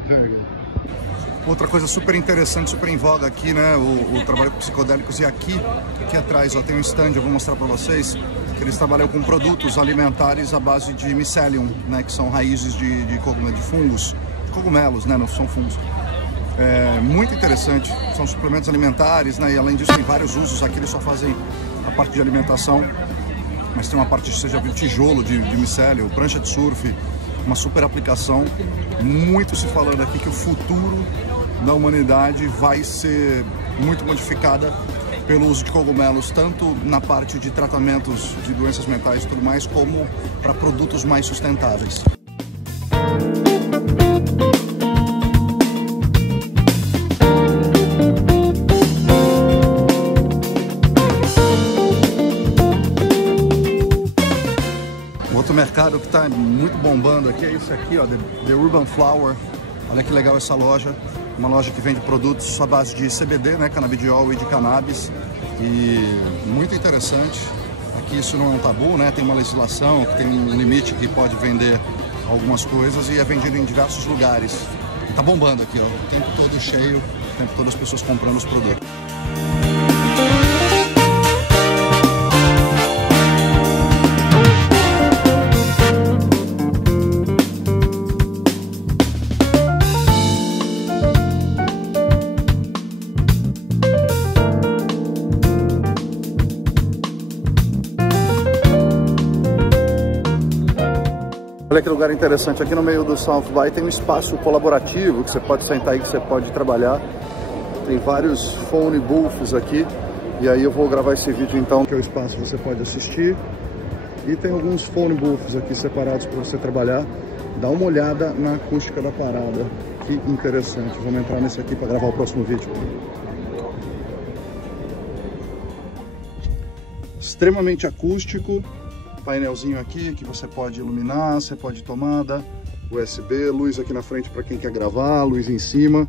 Very good. Outra coisa super interessante, super em voga aqui, né? O trabalho com psicodélicos. E aqui atrás, ó, tem um stand, eu vou mostrar para vocês, que eles trabalham com produtos alimentares à base de mycelium, né? Que são raízes de fungos. Cogumelos, né? Não são fungos. É muito interessante, são suplementos alimentares, né? E além disso tem vários usos. Aqui eles só fazem a parte de alimentação, mas tem uma parte, você já viu, tijolo de micélio, prancha de surf, uma super aplicação. Muito se falando aqui que o futuro da humanidade vai ser muito modificada pelo uso de cogumelos, tanto na parte de tratamentos de doenças mentais e tudo mais, como para produtos mais sustentáveis. Outro mercado que está muito bombando aqui é esse aqui, ó, The Urban Flower. Olha que legal essa loja, uma loja que vende produtos à base de CBD, né, canabidiol e de cannabis, e muito interessante. Aqui isso não é um tabu, né, tem uma legislação que tem um limite que pode vender algumas coisas e é vendido em diversos lugares. Tá bombando aqui, ó, o tempo todo cheio, o tempo todo as pessoas comprando os produtos. Olha que lugar interessante, aqui no meio do South By tem um espaço colaborativo que você pode sentar aí, que você pode trabalhar. Tem vários phone booths aqui e aí eu vou gravar esse vídeo então, que é o espaço que você pode assistir. E tem alguns phone booths aqui separados para você trabalhar. Dá uma olhada na acústica da parada, que interessante. Vamos entrar nesse aqui para gravar o próximo vídeo. Extremamente acústico. Painelzinho aqui que você pode iluminar, você pode tomada, USB, luz aqui na frente para quem quer gravar, luz em cima,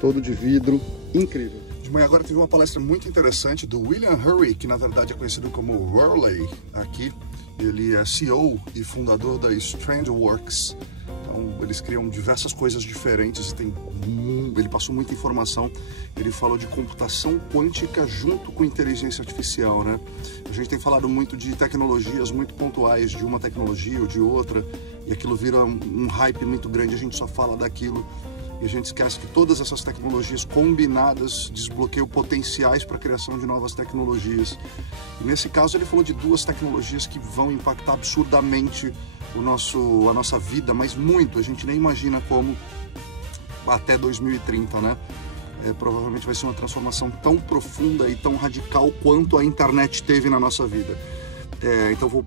todo de vidro, incrível. De manhã agora teve uma palestra muito interessante do William Hurry, que na verdade é conhecido como Whirley aqui. Ele é CEO e fundador da StrandWorks. Então eles criam diversas coisas diferentes e ele passou muita informação. Ele falou de computação quântica junto com inteligência artificial, né? A gente tem falado muito de tecnologias muito pontuais, de uma tecnologia ou de outra, e aquilo vira um hype muito grande, a gente só fala daquilo e a gente esquece que todas essas tecnologias combinadas desbloqueiam potenciais para a criação de novas tecnologias. E nesse caso ele falou de duas tecnologias que vão impactar absurdamente a nossa vida, mas muito, a gente nem imagina como até 2030, né? Provavelmente vai ser uma transformação tão profunda e tão radical quanto a internet teve na nossa vida. Então vou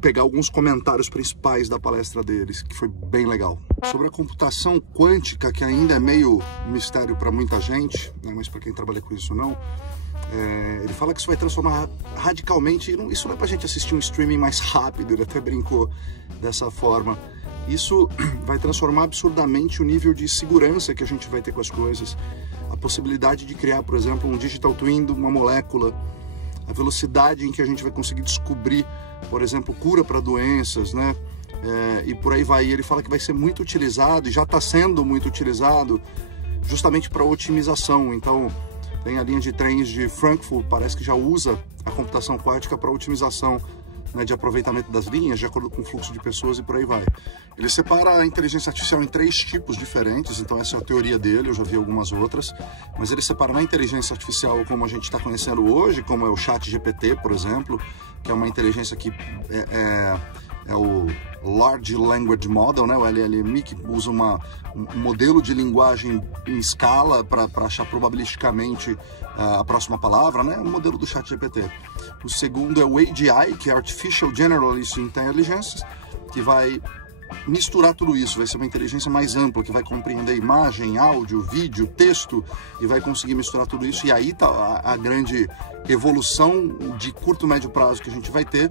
pegar alguns comentários principais da palestra deles, que foi bem legal. Sobre a computação quântica, que ainda é meio mistério para muita gente, né? Mas para quem trabalha com isso não. Ele fala que isso vai transformar radicalmente, isso não é pra gente assistir um streaming mais rápido, ele até brincou dessa forma. Isso vai transformar absurdamente o nível de segurança que a gente vai ter com as coisas. A possibilidade de criar, por exemplo, um digital twin de uma molécula, a velocidade em que a gente vai conseguir descobrir, por exemplo, cura para doenças, né? E por aí vai. E ele fala que vai ser muito utilizado, e já está sendo muito utilizado, justamente para otimização. Então, tem a linha de trens de Frankfurt, parece que já usa a computação quântica para otimização, né, de aproveitamento das linhas, de acordo com o fluxo de pessoas e por aí vai. Ele separa a inteligência artificial em 3 tipos diferentes, então essa é a teoria dele, eu já vi algumas outras, mas ele separa na inteligência artificial como a gente está conhecendo hoje, como é o ChatGPT, por exemplo, que é uma inteligência que é o Large Language Model, né, o LLM, que usa um modelo de linguagem em escala para achar probabilisticamente a próxima palavra, né, o modelo do ChatGPT. O segundo é o AGI, que é Artificial Generalist Intelligence, que vai misturar tudo isso, vai ser uma inteligência mais ampla, que vai compreender imagem, áudio, vídeo, texto, e vai conseguir misturar tudo isso, e aí tá a grande evolução de curto e médio prazo que a gente vai ter.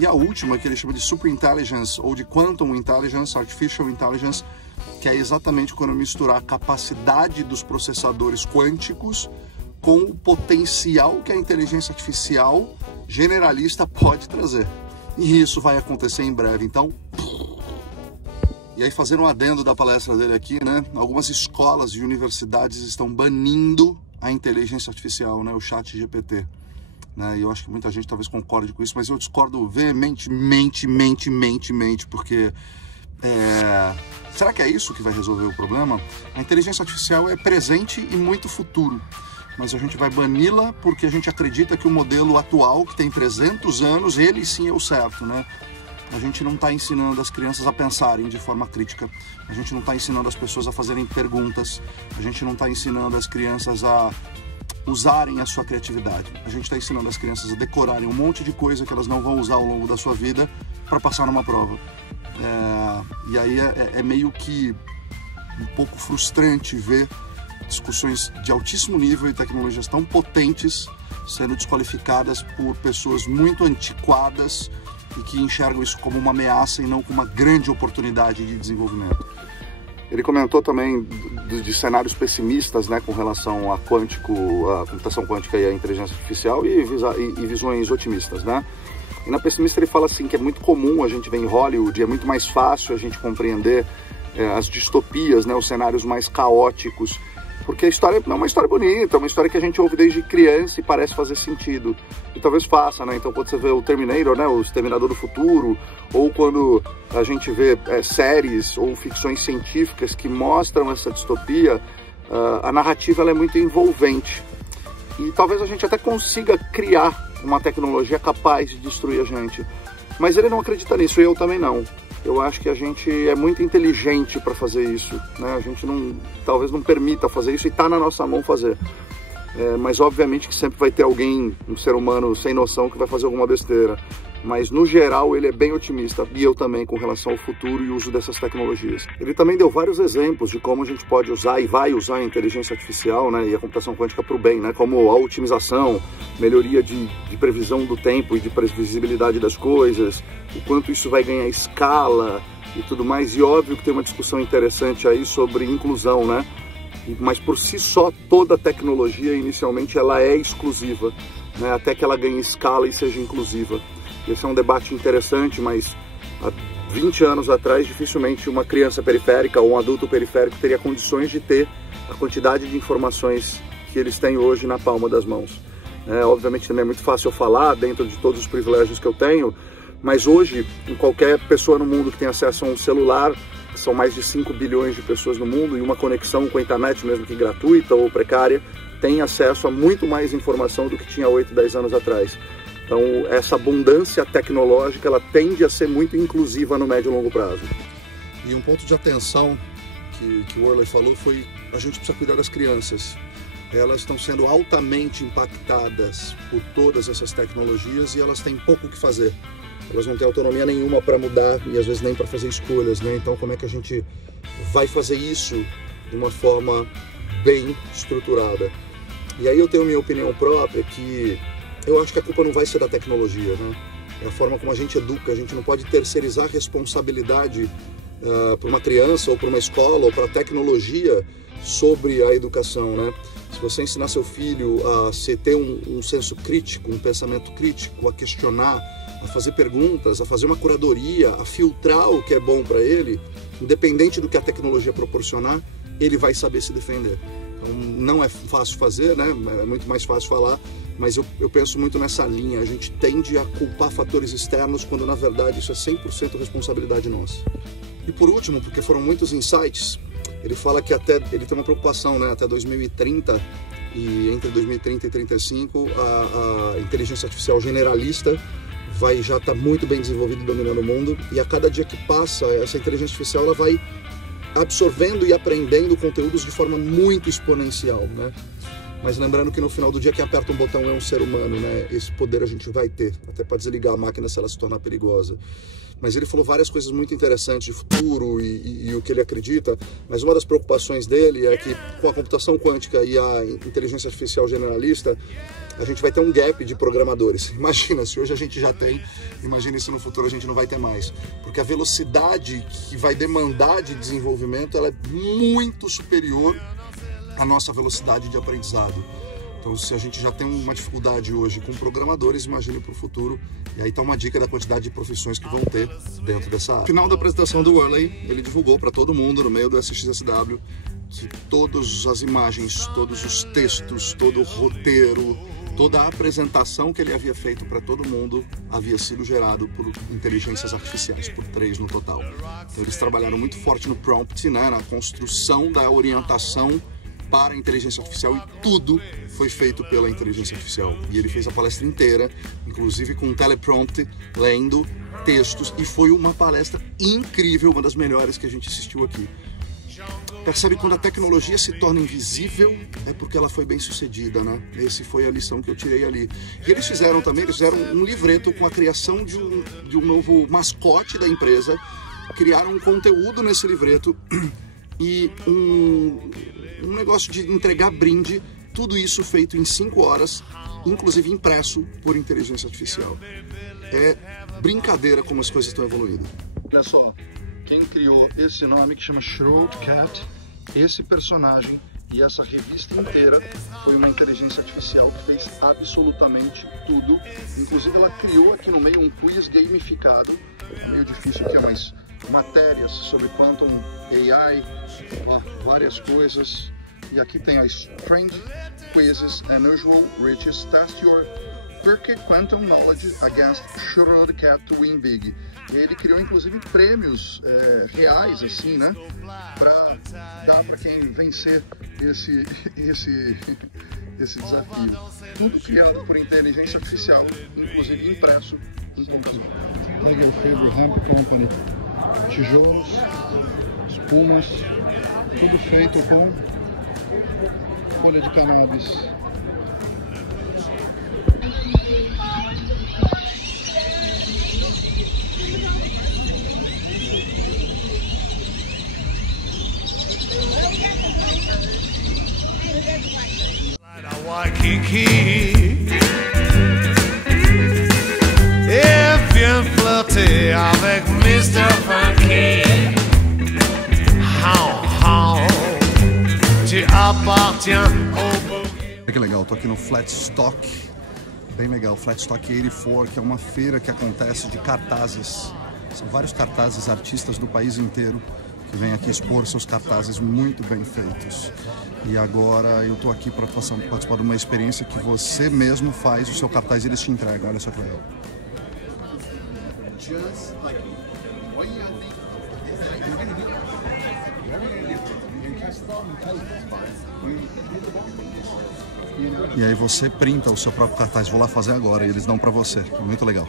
E a última, que ele chama de Super Intelligence, ou de Quantum Intelligence, Artificial Intelligence, que é exatamente quando misturar a capacidade dos processadores quânticos com o potencial que a inteligência artificial generalista pode trazer. E isso vai acontecer em breve, então... E aí, fazendo um adendo da palestra dele aqui, né? Algumas escolas e universidades estão banindo a inteligência artificial, né? O ChatGPT. Né? E eu acho que muita gente talvez concorde com isso, mas eu discordo veementemente, porque... será que é isso que vai resolver o problema? A inteligência artificial é presente e muito futuro. Mas a gente vai bani-la porque a gente acredita que o modelo atual, que tem 300 anos, ele sim é o certo, né? A gente não está ensinando as crianças a pensarem de forma crítica, a gente não está ensinando as pessoas a fazerem perguntas, a gente não está ensinando as crianças a usarem a sua criatividade, a gente está ensinando as crianças a decorarem um monte de coisa que elas não vão usar ao longo da sua vida para passar numa prova. E aí é meio que um pouco frustrante ver discussões de altíssimo nível e tecnologias tão potentes sendo desqualificadas por pessoas muito antiquadas e que enxergam isso como uma ameaça e não como uma grande oportunidade de desenvolvimento. Ele comentou também de cenários pessimistas, né, com relação a computação quântica e a inteligência artificial, e visões otimistas, né? E na Pessimista ele fala assim que é muito comum a gente ver em Hollywood, é muito mais fácil a gente compreender as distopias, né, os cenários mais caóticos, porque a história não é uma história bonita, é uma história que a gente ouve desde criança e parece fazer sentido. E talvez faça, né? Então quando você vê o Terminator, né, o Exterminador do Futuro, ou quando a gente vê séries ou ficções científicas que mostram essa distopia, a narrativa ela é muito envolvente. E talvez a gente até consiga criar uma tecnologia capaz de destruir a gente. Mas ele não acredita nisso, e eu também não. Eu acho que a gente é muito inteligente para fazer isso, né? A gente talvez não permita fazer isso e está na nossa mão fazer. Mas obviamente que sempre vai ter alguém, um ser humano sem noção, que vai fazer alguma besteira. Mas no geral ele é bem otimista, e eu também, com relação ao futuro e uso dessas tecnologias. Ele também deu vários exemplos de como a gente pode usar e vai usar a inteligência artificial, né, e a computação quântica para o bem, né, como a otimização, melhoria de previsão do tempo e de previsibilidade das coisas, o quanto isso vai ganhar escala e tudo mais. E óbvio que tem uma discussão interessante aí sobre inclusão, né? Mas por si só toda tecnologia inicialmente ela é exclusiva, né, até que ela ganhe escala e seja inclusiva. Esse é um debate interessante, mas há 20 anos atrás dificilmente uma criança periférica ou um adulto periférico teria condições de ter a quantidade de informações que eles têm hoje na palma das mãos. Obviamente também é muito fácil eu falar dentro de todos os privilégios que eu tenho, mas hoje em qualquer pessoa no mundo que tem acesso a um celular, são mais de 5 bilhões de pessoas no mundo, e uma conexão com a internet, mesmo que gratuita ou precária, tem acesso a muito mais informação do que tinha 8, 10 anos atrás. Então, essa abundância tecnológica, ela tende a ser muito inclusiva no médio e longo prazo. E um ponto de atenção que o Worley falou foi: a gente precisa cuidar das crianças. Elas estão sendo altamente impactadas por todas essas tecnologias e elas têm pouco o que fazer. Elas não têm autonomia nenhuma para mudar e às vezes nem para fazer escolhas, né? Então, como é que a gente vai fazer isso de uma forma bem estruturada? E aí eu tenho minha opinião própria, que eu acho que a culpa não vai ser da tecnologia, né? É a forma como a gente educa. A gente não pode terceirizar a responsabilidade para uma criança, ou para uma escola, ou para a tecnologia sobre a educação, né? Se você ensinar seu filho a ter um senso crítico, um pensamento crítico, a questionar, a fazer perguntas, a fazer uma curadoria, a filtrar o que é bom para ele, independente do que a tecnologia proporcionar, ele vai saber se defender. Então, não é fácil fazer, né? É muito mais fácil falar, mas eu penso muito nessa linha. A gente tende a culpar fatores externos quando, na verdade, isso é 100% responsabilidade nossa. E por último, porque foram muitos insights, ele fala que ele tem uma preocupação, né? Até 2030, e entre 2030 e 2035, a inteligência artificial generalista vai já estar muito bem desenvolvida e dominando o mundo, e a cada dia que passa, essa inteligência artificial ela vai absorvendo e aprendendo conteúdos de forma muito exponencial, né? Mas lembrando que no final do dia quem aperta um botão é um ser humano, né? Esse poder a gente vai ter, até para desligar a máquina se ela se tornar perigosa. Mas ele falou várias coisas muito interessantes de futuro e o que ele acredita, mas uma das preocupações dele é que com a computação quântica e a inteligência artificial generalista, a gente vai ter um gap de programadores. Imagina, se hoje a gente já tem, imagina se no futuro a gente não vai ter mais. Porque a velocidade que vai demandar de desenvolvimento, ela é muito superior à nossa velocidade de aprendizado. Então, se a gente já tem uma dificuldade hoje com programadores, imagine para o futuro. E aí está uma dica da quantidade de profissões que vão ter dentro dessa área. No final da apresentação do Worley, ele divulgou para todo mundo, no meio do SXSW, que todas as imagens, todos os textos, todo o roteiro, toda a apresentação que ele havia feito para todo mundo havia sido gerado por inteligências artificiais, por 3 no total. Então, eles trabalharam muito forte no prompt, né, na construção da orientação para a inteligência artificial, e tudo foi feito pela inteligência artificial. E ele fez a palestra inteira, inclusive com um teleprompter, lendo textos, e foi uma palestra incrível, uma das melhores que a gente assistiu aqui. Percebe, quando a tecnologia se torna invisível, é porque ela foi bem sucedida, né? Essa foi a lição que eu tirei ali. E eles fizeram um livreto com a criação de um novo mascote da empresa, criaram um conteúdo nesse livreto e um negócio de entregar brinde, tudo isso feito em 5 horas, inclusive impresso por inteligência artificial. É brincadeira como as coisas estão evoluindo. Olha só, quem criou esse nome, que chama Shroud Cat, esse personagem E essa revista inteira foi uma inteligência artificial que fez absolutamente tudo. Inclusive ela criou aqui no meio um quiz gamificado, meio difícil aqui, mas matérias sobre Quantum AI, ó, várias coisas. E aqui tem as Trend Quizzes, Unusual Riches, Test Your Perky Quantum Knowledge Against Shrewd Cat to Win Big. E ele criou inclusive prêmios reais, assim, né? Pra dar para quem vencer esse desafio. Tudo criado por inteligência artificial, inclusive impresso em computador. Tiger Faber Hemp Company. Tijolos, espumas, tudo feito com folha de cannabis. Que legal, tô aqui no Flatstock, bem legal, Flatstock 84, que é uma feira que acontece de cartazes. São vários cartazes, artistas do país inteiro que vêm aqui expor seus cartazes muito bem feitos. E agora eu tô aqui para participar de uma experiência que você mesmo faz o seu cartaz e eles te entregam. Olha só que legal. E aí você printa o seu próprio cartaz. Vou lá fazer agora e eles dão pra você. Muito legal.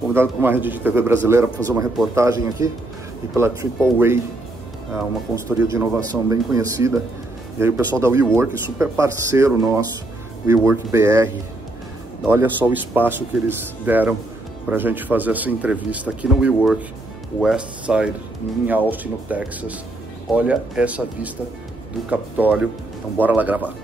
Convidado por uma rede de TV brasileira para fazer uma reportagem aqui e pela Triple A, uma consultoria de inovação bem conhecida. E aí o pessoal da WeWork, super parceiro nosso, WeWork BR. Olha só o espaço que eles deram para a gente fazer essa entrevista aqui no WeWork West Side, em Austin, no Texas. Olha essa vista do Capitólio. Então bora lá gravar.